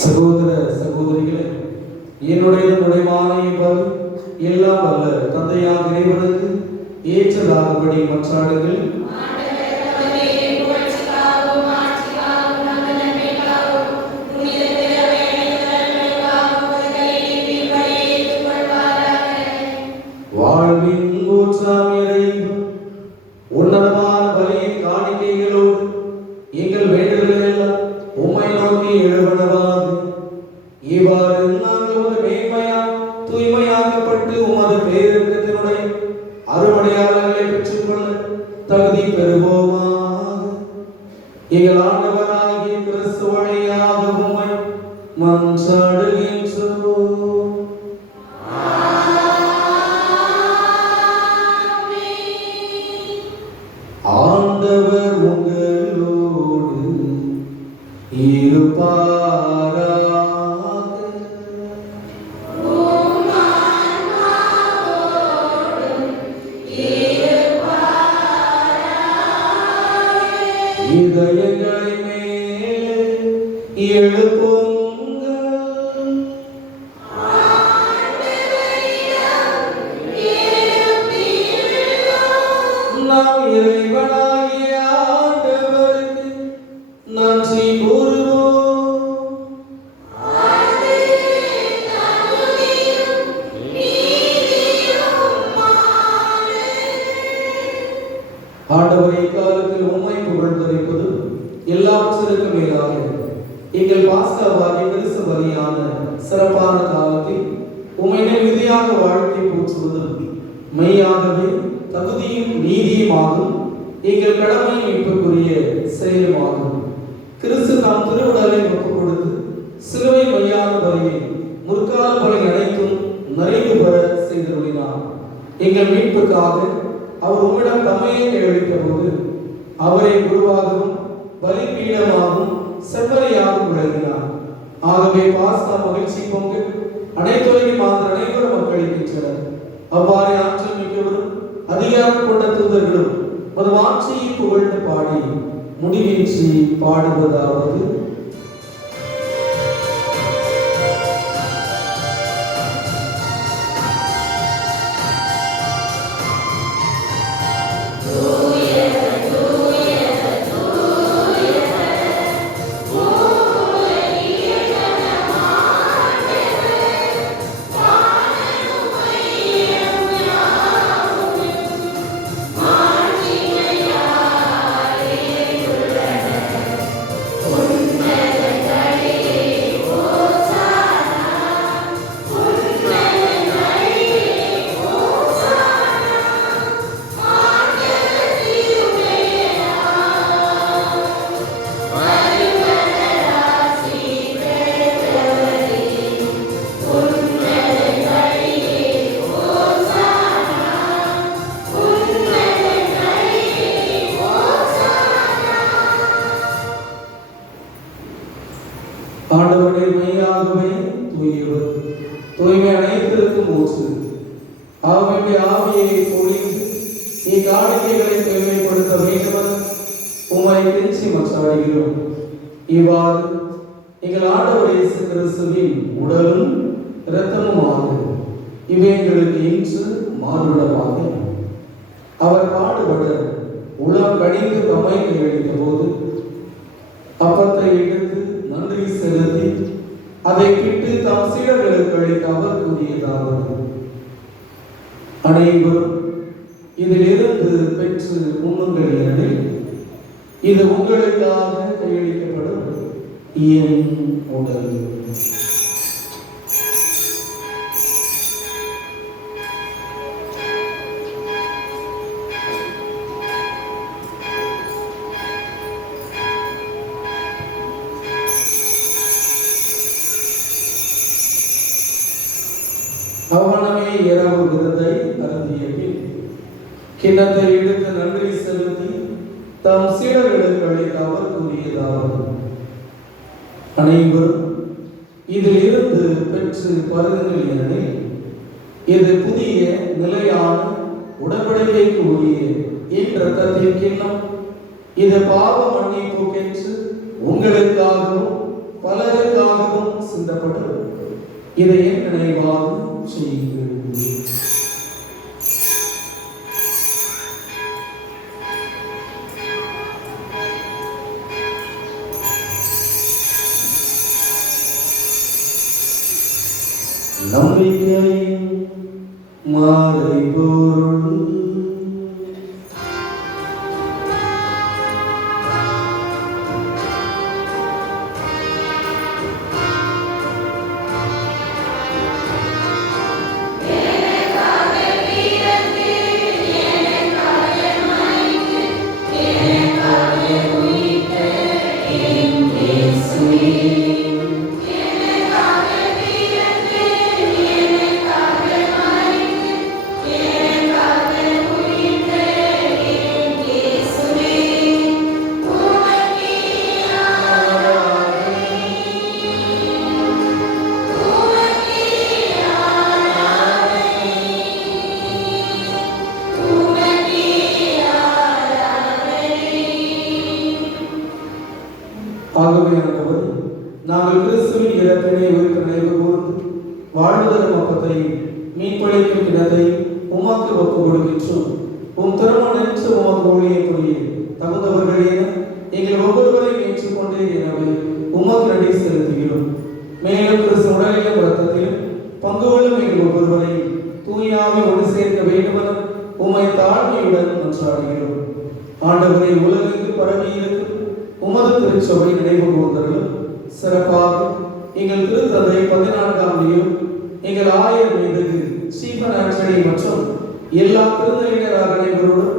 சகோதர சகோதரிகளே, என்னுடைய உடைமான எல்லாம் வல்ல தந்தையாக இறைவனுக்கு ஏற்றதாகபடி மன்றாடுங்கள். வாழ்வின் ஊற்றாம் இறைவன் உன்னதமான பலியின் காணிக்கைகளோடு எங்கள் வேண்டுதல்கள் எல்லாம் உம்மை நோக்கி எழுவனவாக இவ்வாறு நாங்கள் ஒரு தூய்மையாக்கப்பட்டு உமது பேரின்பத்தினுடைய அருமடையாளர்களை பெற்றுக்கொள்ள தகுதி பெறுவோமாக. எங்கள் ஆண்டவராகிய கிறிஸ்து வழியாக உம்மை மன்றாடுகின்றோம். ஆண்டவர் உங்களோடு இருப்பார். எழுப்புங்கள். நாம் இறைவனாகிய ஆண்டவருக்கு நன்றி கூறுவோம். ஆண்டவரை காலத்தில் உம்மை புகழ்ந்துரைப்பது எல்லாவற்றிற்கும் மேலாக எங்கள் பாஸ்கா வாரிய கிறிஸ்து பலியான சிறப்பான காலத்தில் உம்மை விதியாக வாழ்க்கை போற்றுவது மெய்யாகவே தகுதியும் நீதியுமாகும், எங்கள் கடமை மீட்புக்குரிய செயலுமாகும். கிறிஸ்து தாம் திருவுடலை ஒப்புக் கொடுத்து சிலுவை மையான பலியை முற்கால பலி அனைத்தும் நிறைவு பெற செய்தருளினார். எங்கள் மீட்புக்காக அவர் உம்மிடம் தம்மையை கையளித்த போது அவரை குருவாகவும் பலிபீடமாகவும் செவ்வலையாகவும் விளங்கினார். ஆகவே பாஸ்கா மகிழ்ச்சி பொங்க அனைத்துலகி மாந்த அனைவரும் மக்களிக்கின்றனர். அவ்வாறு ஆற்றல் மிக்கவரும் அதிகாரம் கொண்ட தூதர்களும் ஒரு ஆட்சியை புகழ்ந்து பாடி முடிவின்றி பாடுவதாவது: ஆண்டவரே மெய்யாகவே தூயவர், தூய்மை அனைத்திற்கும் ஊற்று. அவனுடைய ஆவியை பொழிந்து இக்காணிக்கைகளை தூய்மைப்படுத்த வேண்டும் உம்மை கெஞ்சி மன்றாடுகிறோம். இவ்வாறு எங்கள் ஆண்டவர் இயேசு கிறிஸ்துவின் உடலும் இரத்தமுமாக இவை எங்களுக்கு இன்று மாறுடமாக அவர் பாடுபட உளம் கடிந்து தம்மை கையளித்த போது அப்பத்தை எடுத்து நன்றி செலுத்தி அதை பிட்டு தம் சீடர்களுக்கு அளித்த அவர் கூறியதாவது: அனைவரும் இதிலிருந்து பெற்று உண்ணுங்கள், எனில் இது உங்களுக்காக கையளிக்கப்படும் என் உடல். அவனமே இரவு விருந்தை அருந்திய பின் கிண்ணத்தை எடுத்து நன்றி செலுத்தி தம் சீடர்களுக்கு அளித்த அவர் கூறியதாவது: அனைவரும் இதில் இருந்து பெற்று பருகுங்கள், எனில் இது புதிய நிலையான உடன்படிக்கைக்கு உரிய என் இரத்தத்தின் கிண்ணம். இது பாவ மன்னிப்புக்கென்று உங்களுக்காகவும் பலருக்காகவும் சிந்தப்பட்டது. இதை என் நினைவாக செய்யுங்கள். நம்பிக்கையின் மறைபொருள் ஆகவே ஆண்டவர் நாங்கள் கிறிஸ்துவின் இறப்பினை உயிர்ப்பு நினைவு கூர்ந்து வாழ்வு தரும் அப்பத்தையும் மீன்பளிக்கும் கிணத்தையும் உமக்கு ஒப்பு கொடுக்கின்றோம். திருமணம் நின்று உமக்கு ஊழியம் புரிய தகுந்தவர்கள் என எங்கள் ஒவ்வொருவரையும் ஏற்றுக்கொண்டே எனவே உமக்கு நன்றி செலுத்துகிறோம். மேலும் கிறிஸ்து உடலிலும் இரத்தத்திலும் பங்கு கொள்ளும் எங்கள் ஒவ்வொருவரையும் தூயாவை ஒன்று சேர்க்க வேண்டுமென உம்மை தாழ்மையுடன் மன்றாடுகிறோம். ஆண்டவரை உலகிற்கு பரவி இருக்கும் உமது திருச்சபை நினைவு கூர்ந்தர்களும் சிறப்பாக எங்கள் திருத்தந்தை 14ஆம் லியோ, எங்கள் ஆயர் மீதுக்கு ஸ்டீபன் ஆண்டனி மற்றும் எல்லா திருநிலையினர் அனைவரோடும்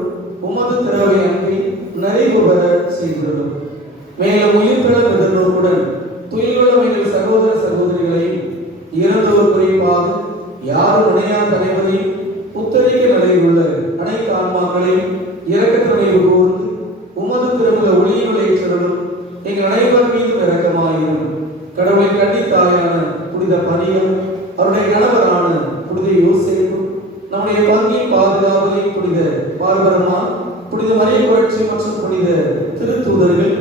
உமது திறவை அன்பை நிறைவு பெற செய்துள்ளோம். மேலும் உயிர்ப்பிழம் எதிர்நோக்குடன் துயில்களும் எங்கள் சகோதர சகோதரிகளையும் இறந்தோர் குறிப்பாக யாரும் இணையாத அனைவரையும் புத்தரிக்க நிலையில் உள்ள அனைத்து ஆன்மாக்களையும் இரக்கத்தினைவு கூர்ந்து உமது திருமுக ஒளியுள்ள ஏற்றலும் எங்கள் அனைவர் மீதும் இரக்கமாயிரும். கடவுளை கண்டித்தாயான புனித பணிகள் அவருடைய கணவரான புனித யோசேப்பு, நம்முடைய பங்கின் பாதுகாவலை புனித பார்வரமா, புனித மரிய புரட்சி மற்றும் புனித திருத்தூதர்கள்,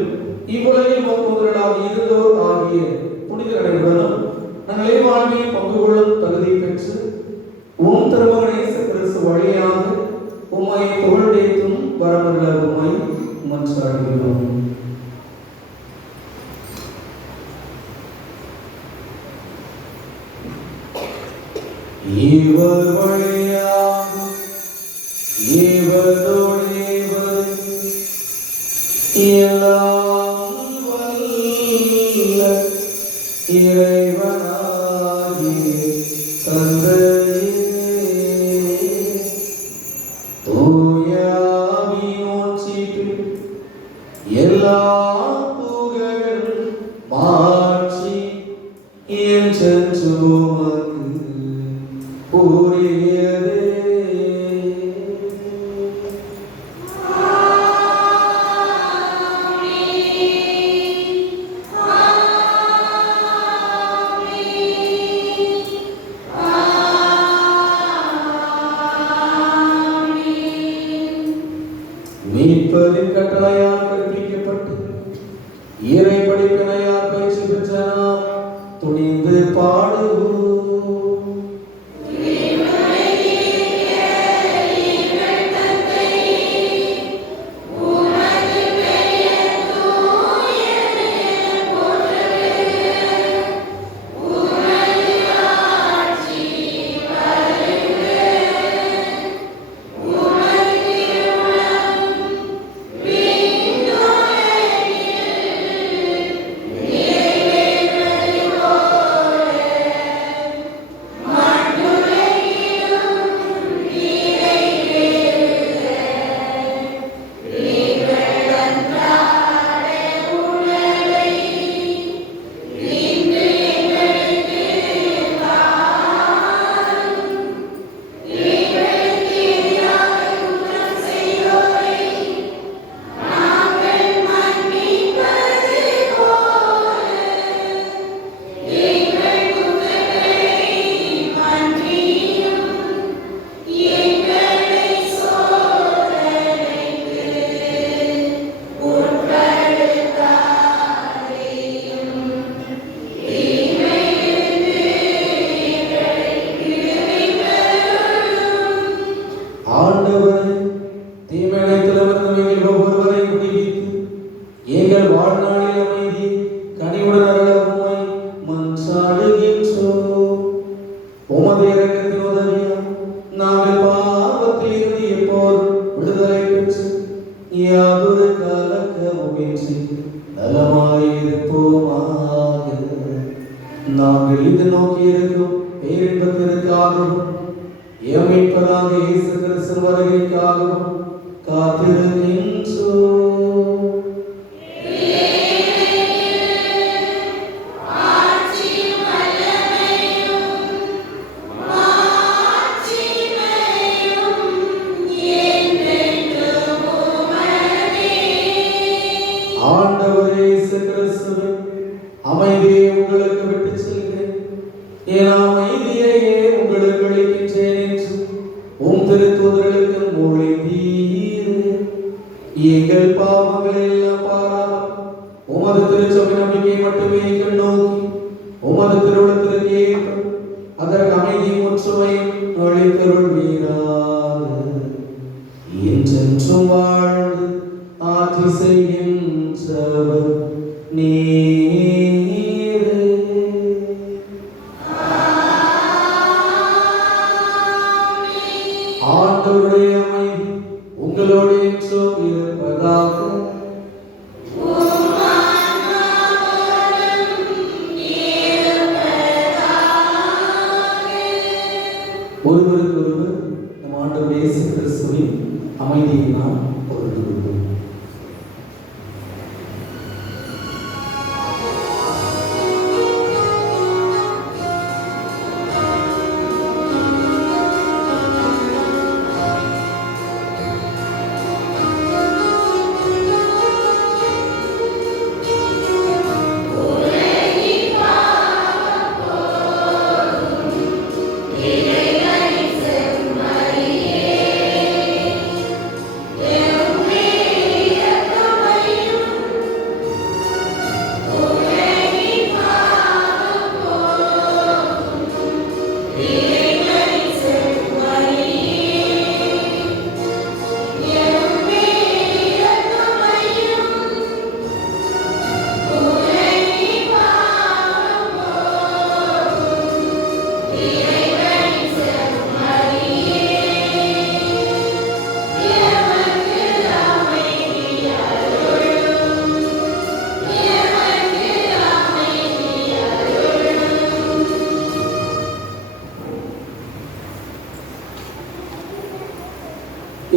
இவ்வுலகில் நோக்குவர்களாக இருந்தோர் ஆகிய புனிதர்களுடனும் நாங்கள் வாழ்வில் பங்கு கொள்ளும் தகுதி பெற்று உம் திருமகன் இயேசு கிறிஸ்து வழியாக உம்மை புகழ்ந்தேத்தும் வரமருள உம்மை மன்றாடுகிறோம். இவர் வழியாக இவரோடு இவர் எல்லாம் வல்ல இறைவனாகிய தந்தையே, தூய ஆவியோன் எல்லா புகழும் மாட்சி என்றென்று உமக்கு உரியதே. மீட்பரின் கட்டளையால் கற்பிக்கப்பட்டு இறை படிப்பினையால் பயிற்சி பெற்ற நாம் துணிந்து பாடுவோம். நாங்கள் இது நோக்கி இருக்கும் பேரின்பத்திற்காகவும் ஏமைப்பதாக இயேசு கிறிஸ்து வருகைக்காகவும் காத்திருக்கின்றோம். ஆண்டவரே இயேசு கிறிஸ்துவே, அமைதியை உங்களுக்கு விட்டு செல்கிறேன், என் அமைதியையே உங்களுக்கு அளிக்கின்றேன் என்று உம் திருத்தூதர்களுக்கு மொழிந்தீர். எங்கள் பாவங்களை எல்லாம் பாராமல் உமது திருச்சபை நம்பிக்கை மட்டுமே கண்ணோக்கி உமது திருவுளத்திற்கு ஏற்ப அதற்கு அமைதியும் ஒற்றுமையும் அளித்தருள்வீராக. என்றென்றும் வாழ்ந்து ஆட்சி செய்கின்றவர் நீரே. ஆண்டவருடைய அமைதி உங்களோடு என்றும் இருப்பதாக. ஒருவருக்கொருவர் நம் ஆண்டவர் இயேசு கிறிஸ்துவின் அமைதியை நாம் பகிர்ந்து கொள்வோம்.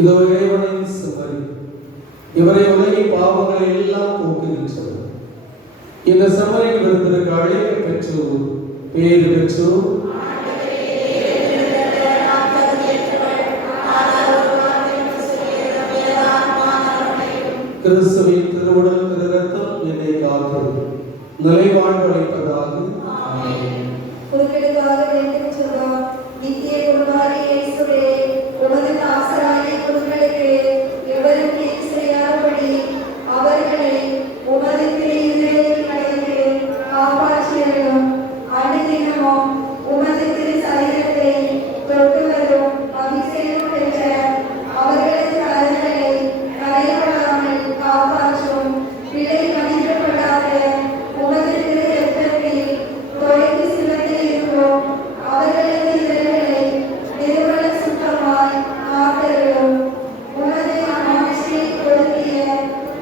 இதோ இறைவனின் செம்மறி, இவரை உலகின் பாவங்களை எல்லாம் போக்குகின்றவர். இந்த செம்மறியின் விருந்திற்கு அழைக்க பெற்றோர் பேறு பெற்றோர். கிறிஸ்துவின் திருவுடல் திரு ரத்தம் என்னை காத்து நிலைவாழ்வு அளிப்பதாக. குறுக்கிடுக்காக வேண்டும் சொல்வார். நித்திய குருவாரி இயேசுவே, உமது தாசராகிய குருக்களுக்கு எவரும் தீங்கு செய்யாதபடி அவர்களை உமது திருஇதயத்தில் அடைந்து காப்பாற்றியருளும். அனுதினமும் உமது திரு சரீரத்தை தொட்டு வரும் அபிஷேகம் பெற்ற அவர்களது கரங்களை கரைபடாமல் காப்பாற்றும். பிழை மன்னிக்கப்படாத உமது திரு இரத்தத்தில் தொலைத்து சிவந்து இருக்கும் அவர்களது இதழ்களை நிறுவன சுத்தமாய் காத்தருளும். உமது ஆட்சியை கொடுத்திய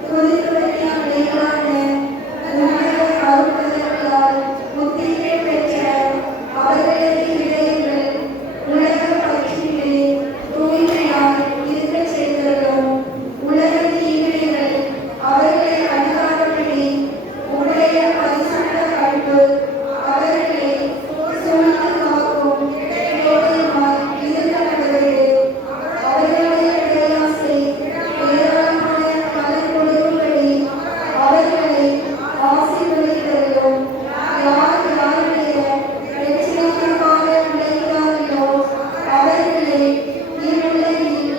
துதித்துறைய மேலான உன்னத அருட்பதங்களால் முத்திரை பெற்ற அவர்களது இதயங்கள் உலக பற்றிலே தூய்மையாய் இருக்கச் செய்தருளும். உலக தீமைகள் அவர்களை அணுகாதபடி உடைய பரிசுத்த அன்பு அவர்களை சூழ்ந்து காக்கும் கோடையுமாய் இருக்க கடவுளே. அவர்களுடைய பிரயாசை ஏராளமான பலன் கொடுக்கும்படி அவர்களை ஆசீர்வதித்தருளும். யார் யாருடைய வெற்றிக்காக உழைக்கிறார்களோ அவர்களை இவ்வுலகில்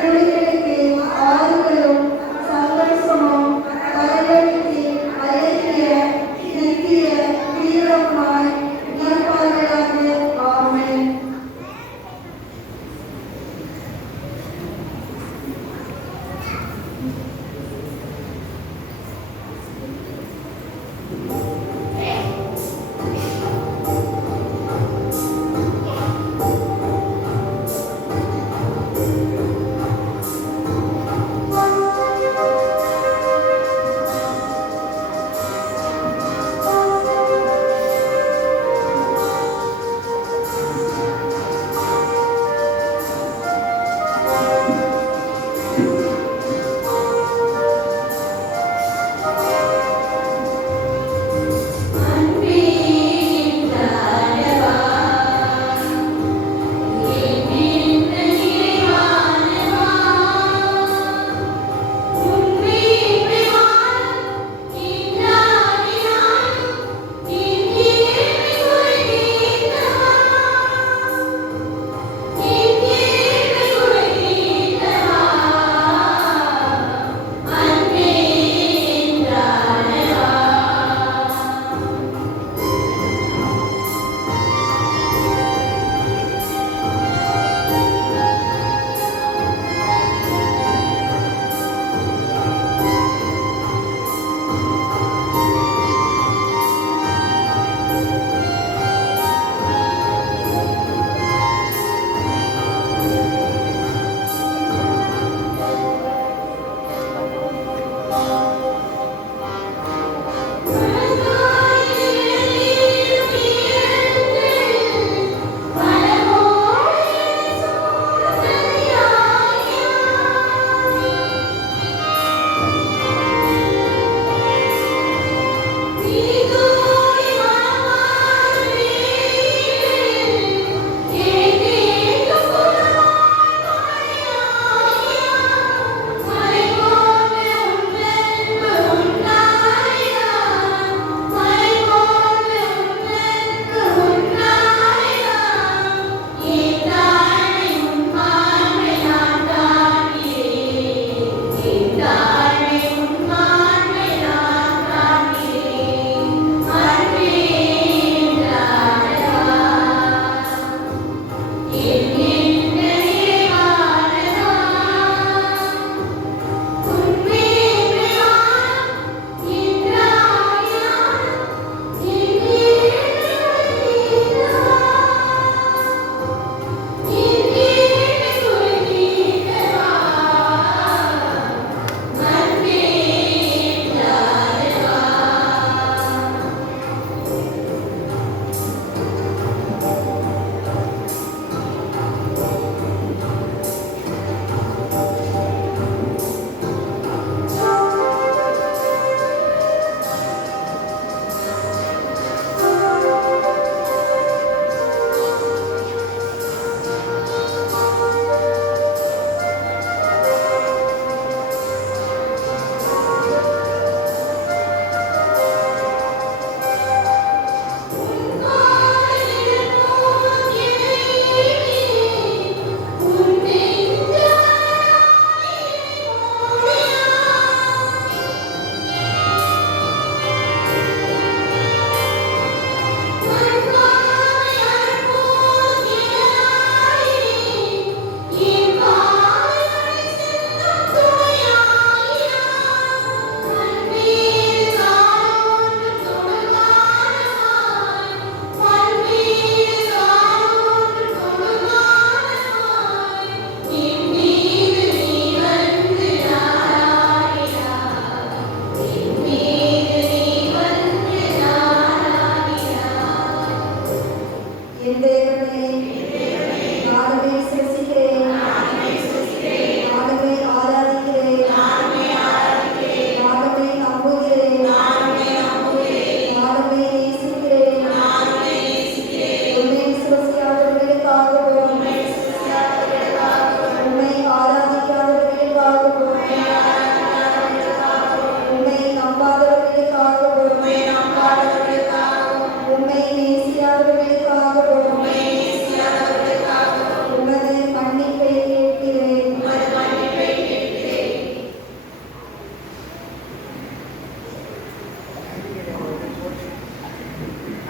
குழுக்களுக்கு ஆறுதலும் சந்தோஷமும் வரவழைத்து அழைக்கிற நித்திய தீவிரமாய் இருப்பார்களாக. ஆமென்.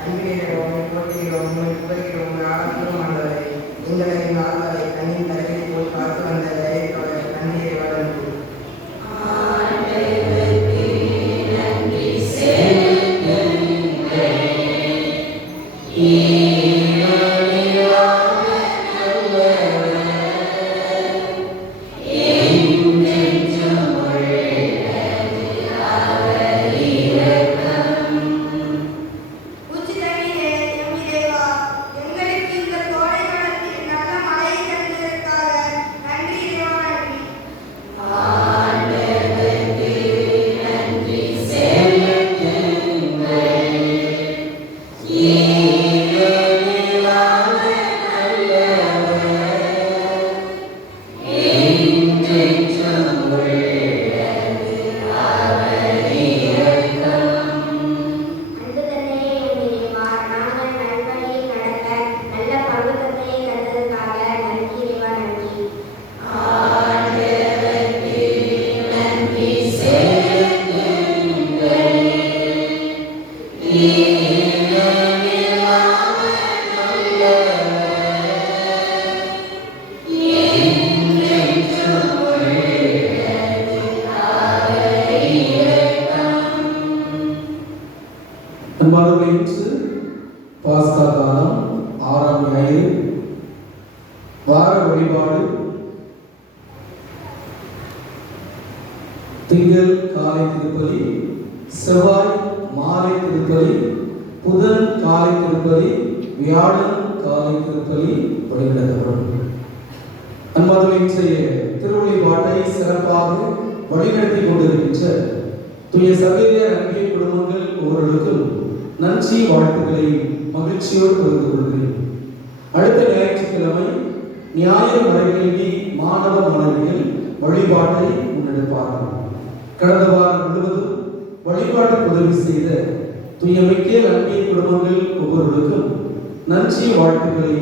அன்பிடுகிறோம், போற்றுகிறோம், புகழ்கிறோம், ஆராய்கிறோம் ஆண்டவரே. எங்களை நாள்வரை கண்ணின் தலைவரை போல் காத்து வந்த தயவுக்காக நன்றியை வழங்கும். அன்பானவர்களே, இன்று பாஸ்கா காலம் 6ஆம் ஞாயிறு வார வழிபாடு. திங்கள் காலை திருப்பலி, செவ்வாய் மாலை திருப்பலி, புதன் காலை திருப்பலி, வியாழன் காலை திருப்பலி வழிநடத்தப்படும். அன்பானவர்களே, இன்றைய திருவழிபாட்டை சிறப்பாக வழிநடத்தி கொண்டிருக்கின்ற தூய சகோதர அன்பிய குடும்பங்கள் ஒவ்வொருவருக்கும் நன்றி வாழ்த்துக்களை மகிழ்ச்சியோடு பகிர்ந்து கொள்கிறேன். அடுத்த ஞாயிற்றுக்கிழமை ஞாயிறு மறைகல்வி மாணவ மாணவிகள் வழிபாட்டை முன்னெடுப்பார்கள். கடந்த வாரம் முழுவதும் வழிபாட்டுக்கு உதவி செய்த தூய மிக்கேல் அன்பிய குடும்பங்கள் ஒவ்வொருவருக்கும் நன்றி வாழ்த்துக்களை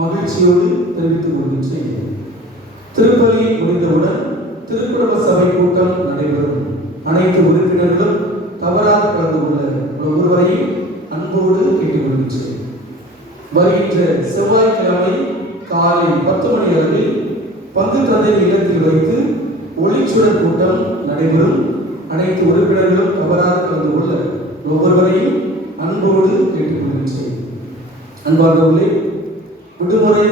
மகிழ்ச்சியோடு தெரிவித்துக் கொள்கின்றேன். திருப்பலி முடிந்தவுடன் திருக்குடும்ப சபை கூட்டம் நடைபெறும். அனைத்து உறுப்பினர்களும் தவறாக கலந்து கொள்ள ஒவ்வொருவரையும் அன்போடு கேட்டுக்கொள்கின்றேன். வருகின்ற செவ்வாய்க்கிழமை காலை 10 மணி அளவில் பங்கு தந்தை இல்லத்தில் வைத்து ஒளிச்சுடர் கூட்டம் நடைபெறும். அனைத்து உறுப்பினர்களும் தவறாக கலந்து கொள்ள ஒவ்வொருவரையும் அன்போடு கேட்டுக்கொள்கின்றேன். அன்பார்ந்தவர்களே, விடுமுறை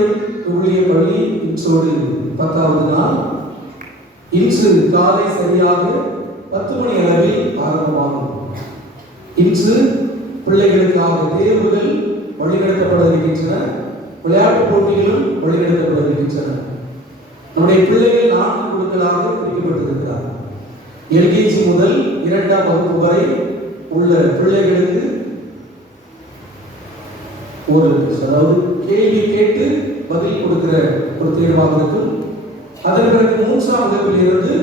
ஊழிய பள்ளி இன்றோடு 10வது நாள். இன்று காலை சரியாக 10 மணி அளவில் ஆரம்பமாகும். இன்று பிள்ளைகளுக்காக தேர்வுகள் வழிநடத்தப்பட இருக்கின்றன. விளையாட்டுப் போட்டிகளும் வழிநடத்தப்பட இருக்கின்றன. நம்முடைய பிள்ளைகள் 4 குழுக்களாக பிரிக்கப்பட்டிருக்கிறார். LKG முதல் 2ஆம் வகுப்பு வரை உள்ள பிள்ளைகளுக்கு ஒரு கேள்வி கேட்டு பதில் கொடுக்கிற ஒரு தேர்வாக இருக்கும். அதன் பிறகு 3ஆம் வகுப்பில் இருந்து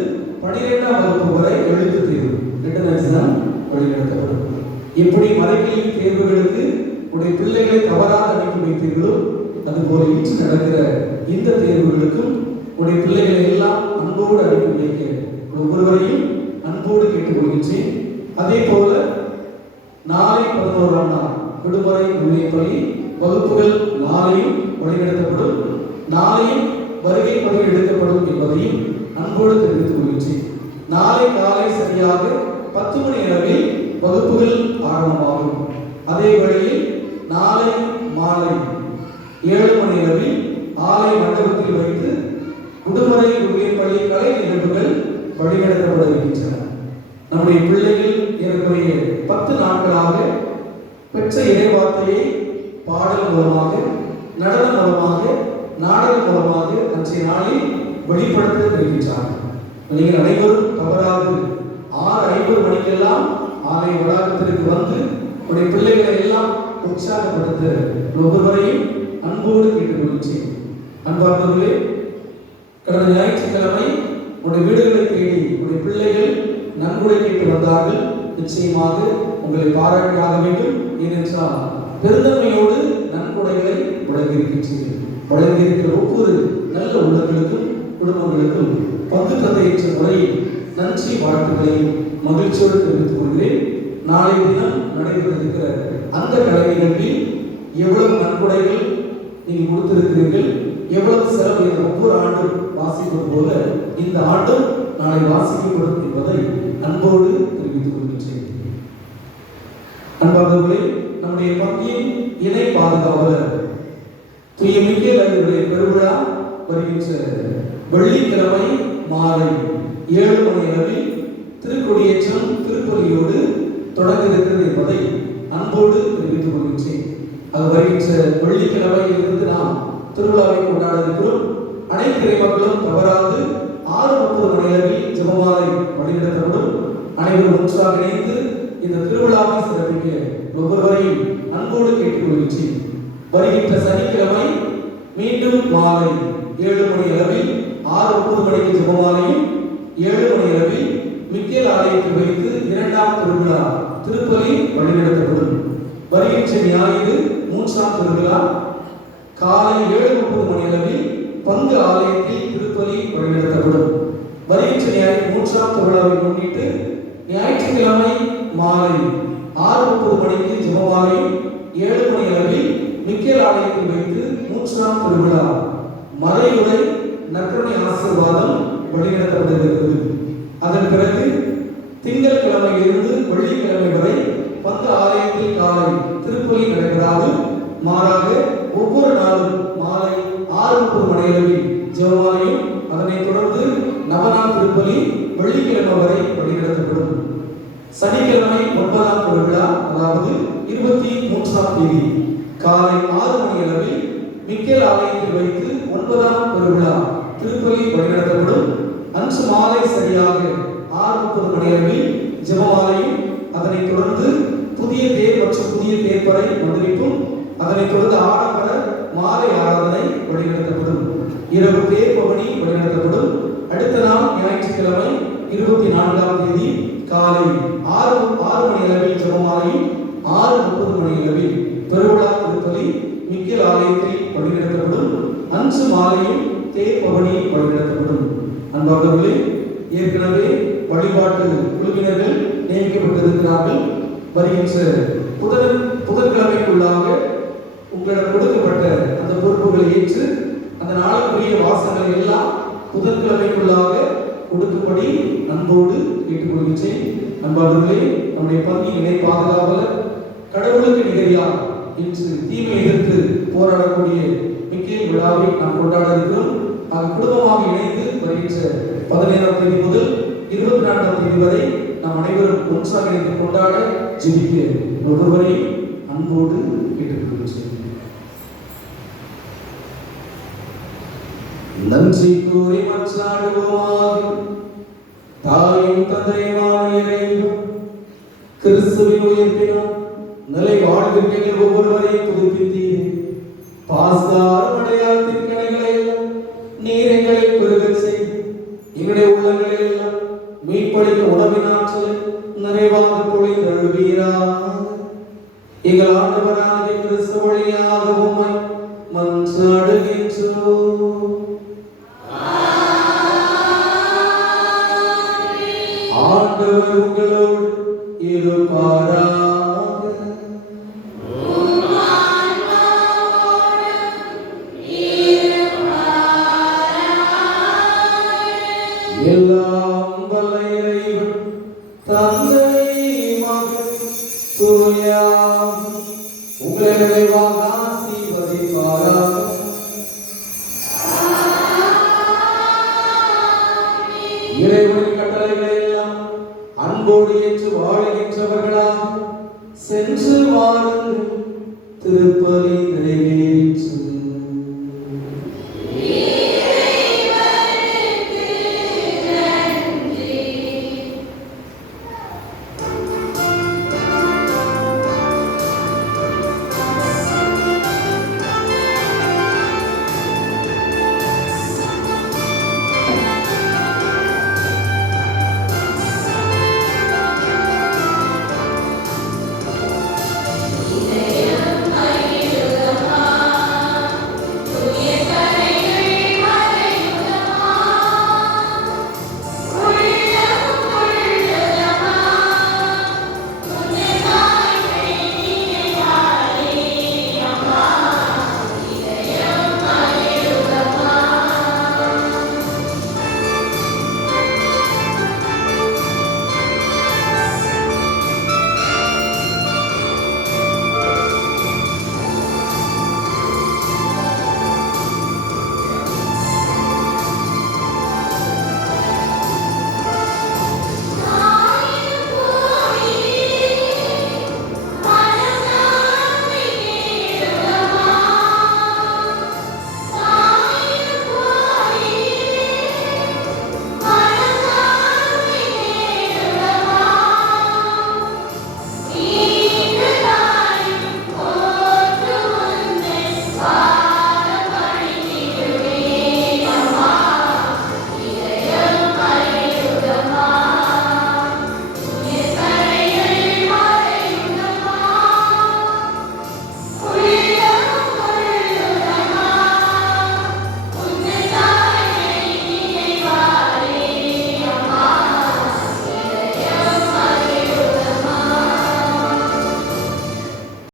12ஆம் வகுப்பு வரை எழுத்து தேர்வு, ரிட்டன் எக்ஸாம் வழிநடத்தப்படும். எப்படி மறைக்கல்வி தேர்வுகளுக்கு உடைய பிள்ளைகளை தவறாக அனுப்பி வைத்தீர்களோ அதுபோல இன்று நடக்கிற இந்த தேர்வுகளுக்கும் உடைய பிள்ளைகளை எல்லாம் அன்போடு அனுப்பி வைக்க ஒவ்வொருவரையும் அன்போடு கேட்டுக்கொள்கின்றேன். அதே போல நாளை 11ஆம் நாள் விடுமுறை ஊழிய பள்ளி வகுப்புகள் நாளையும் வழிநடத்தப்படும். நாளையும் வருகை பதிவு எடுக்கப்படும் என்பதையும் அன்போடு தெரிவித்துக் கொள்கின்றேன். நாளை காலை சரியாக 10 மணி அளவில் வகுப்புகள் ஆரம்பமாகும். அதே வேளையில் நாளை மாலை 7 மணி அளவில் ஆலை மண்டபத்தில் வைத்து விடுமுறை ஊழிய பள்ளி கலை நிகழ்வுகள் வழிநடத்தப்பட இருக்கின்றன. நம்முடைய பிள்ளைகள் ஏறக்குறைய 10 நாட்களாக பெற்ற இறைவார்த்தையை பாடல் மூலமாக, நடனம் மூலமாக, நாடகம் மூலமாக அன்றைய நாளில் வெளிப்படுத்த இருக்கின்றார்கள். நீங்கள் அனைவரும் தவறாது 6:50 மணிக்கெல்லாம் ஆலை வளாகத்திற்கு வந்து உடைய பிள்ளைகளை எல்லாம் உற்சாகப்படுத்த ஒவ்வொருவரையும் அன்போடு கேட்டுக்கொள்கிறேன். அன்பார்ந்தவர்களே, கடந்த ஞாயிற்றுக்கிழமை உடைய வீடுகளை தேடி உடைய பிள்ளைகள் நன்கொடை கேட்டு வந்தார்கள். நிச்சயமாக உங்களை பாராட்டியாக வேண்டும். ஏனென்றால் பெருந்தன்மையோடு நன்கொடைகளை வழங்கியிருக்கின்றீர்கள். வழங்கியிருக்கிற ஒவ்வொரு நல்ல உள்ளங்களுக்கும் குடும்பங்களுக்கும் பங்கு தந்தை என்ற முறையில் நன்றி வாழ்த்துக்களை மகிழ்ச்சியோடு தெரிவித்துக் கொள்கிறேன். நாளை தினம் நடைபெற இருக்கிற அந்த கலை நிகழ்வில் எவ்வளவு நன்கொடைகள் நீங்கள் கொடுத்திருக்கிறீர்கள், எவ்வளவு செலவு ஒவ்வொரு ஆண்டும் வாசிப்பது போல இந்த ஆண்டும் நாளை வாசிக்கப்படும் என்பதை அன்போடு தெரிவித்துக் கொள்கின்றேன். அன்பார்ந்தவர்களே, நம்முடைய பங்கின் இணை பாதுகாவலர் தூய மிக்கேல் அவருடைய பெருவிழா வருகின்ற வெள்ளிக்கிழமை மாலை 7 மணி அளவில் திருக்கொடியேற்றம் திருப்பலியோடு தொடங்க இருக்கிறது என்பதை அன்போடு தெரிவித்துக் கொள்கின்றேன். அது வருகின்ற வெள்ளிக்கிழமையிலிருந்து நாம் திருவிழாவை கொண்டாட இருக்கிறோம். அனைத்து இறைமக்களும் தவறாது 6:30 மணி அளவில் ஜெபமாலை வழிநடத்தப்படும். அனைவரும் ஒன்றாக இணைந்து இந்த திருவிழாவை சிறப்பிக்க ஒவ்வொருவரையும் அன்போடு கேட்டுக்கொள்கின்றேன். வருகின்ற சனிக்கிழமை மீண்டும் மாலை 7 மணி அளவில் 6:30 மணிக்கு ஜெபமாலையும் 7 மணி அளவில் மிக்கேல் ஆலயத்தில் வைத்து 2ஆம் திருவிழா திருப்பலி வழிநடத்தப்படும். வருகின்ற ஞாயிறு 3ஆம் திருவிழா காலை 7:30 மணி அளவில் பங்கு ஆலயத்தில் திருப்பலி வழிநடத்தப்படும். வருகின்ற ஞாயிறு 3ஆம் திருவிழாவை முன்னிட்டு ஞாயிற்றுக்கிழமை மாலை 6:30 மணிக்கு ஜெபமாலையும் 7 மணி அளவில் மிக்கேல் ஆலயத்தில் வைத்து 3ஆம் திருவிழா மறையுறை நற்கருணை ஆசீர்வாதம் வழிநடத்தப்படுகிறது. அதன் பிறகு திங்கட்கிழமையிலிருந்து வெள்ளிக்கிழமை வரை பங்கு ஆலயத்தில் காலை திருப்பலி நடைபெறாது. மாறாக ஒவ்வொரு நாளும் மாலை 6:30 மணி அளவில் ஜெபமாலையும் அதனைத் தொடர்ந்து நவநாள் திருப்பலி வெள்ளிக்கிழமை வரை வழிநடத்தப்படும். சனிக்கிழமை 9ஆம் திருவிழா அதாவது 23ஆம் தேதி காலை 6 மணி அளவில் மிக்கேல் ஆலயத்தில் வைத்து 9ஆம் திருவிழா திருப்பலி வழிநடத்தப்படும். அன்று மாலை சரியாக 6:30 மணி அளவில் ஜெபமாலையும் அதனைத் தொடர்ந்து புதிய தேர் மற்றும் புதிய தேர்ப்பறை மந்திரிப்பும் அதனைத் தொடர்ந்து ஆடம்பர மாலை ஆராதனை வழிநடத்தப்படும். இரவு தேர் பவனி வழிநடத்தப்படும். அடுத்த நாள் ஞாயிற்றுக்கிழமை 24ஆம் தேதி காலை 6 மணி அளவில் ஜெபமாலையும் 6:30 மணி அளவில் பெருவிழா திருப்பலி மிக்கேல் ஆலயத்தில் வழிநடத்தப்படும். அன்று மாலையும் தேர் பவனி வழிநடத்தப்படும். அன்பார்ந்தவர்களே, ஏற்கனவே வழிபாட்டு குழுவினர்கள் நியமிக்கப்பட்டிருக்கிறார்கள். வருகின்ற புதன்கிழமைக்குள்ளாக உங்களிடம் கொடுக்கப்பட்ட அந்த பொறுப்புகளை ஏற்று அந்த நாளுக்குரிய வாசங்களை எல்லாம் புதன்கிழமைக்குள்ளாக கொடுக்கும்படி அன்போடு கேட்டுக்கொள்கின்றேன். அன்பார்ந்தவர்களே, நம்முடைய பங்கின் இணை பாதுகாவலர் கடவுளுக்கு நிகழ்ச்சியாக இன்று தீமை எதிர்த்து போராடக்கூடிய மிக்கேல் விழாவை நாம் கொண்டாட இருக்கிறோம். குடும்பமாக இணைந்து வருகின்ற 17ஆம் தேதி முதல் 24ஆம் தேதி வரை நாம் அனைவரும் ஒன்றாக இணைந்து கொண்டாட ஜெபிக்க ஒவ்வொருவரையும் அன்போடு கேட்டுக்கொள்கிறேன். நன்றி கூறி மன்றாடுவோமாக. தாயும் தந்தையுமான இறைவன் கிறிஸ்துவின் உயிர்ப்பினால் நிலை வாழ்விற்கு ஒவ்வொருவரையும் புதுப்பித்தீர். பாஸ்கார் அடையாளத்தின் கனிகளை எல்லாம் நீர் எங்களை பெருகச் செய்து எங்களுடைய உள்ளங்களை எல்லாம் மீட்பளிக்க உணவின் ஆற்றலை நிறைவாக பொழிந்தருள்வீராக. எங்கள் ஆண்டவராகிய கிறிஸ்து வழியாக உம்மை மன்றாடுகின்றோம். ஆண்டவர் உங்களோடு இருப்பாராக. எல்லாம் வல்ல இறைவன் தந்தை மகன் தூய ஆவி உங்களை நிறைவாக ஆசீர்வதிப்பாராக. இறைவனின் கட்டளைகளை எல்லாம் அன்போடு ஏற்று வாழுகின்றவர்களாக சென்று வாருங்கள். திருப்பலி நிறைவேறி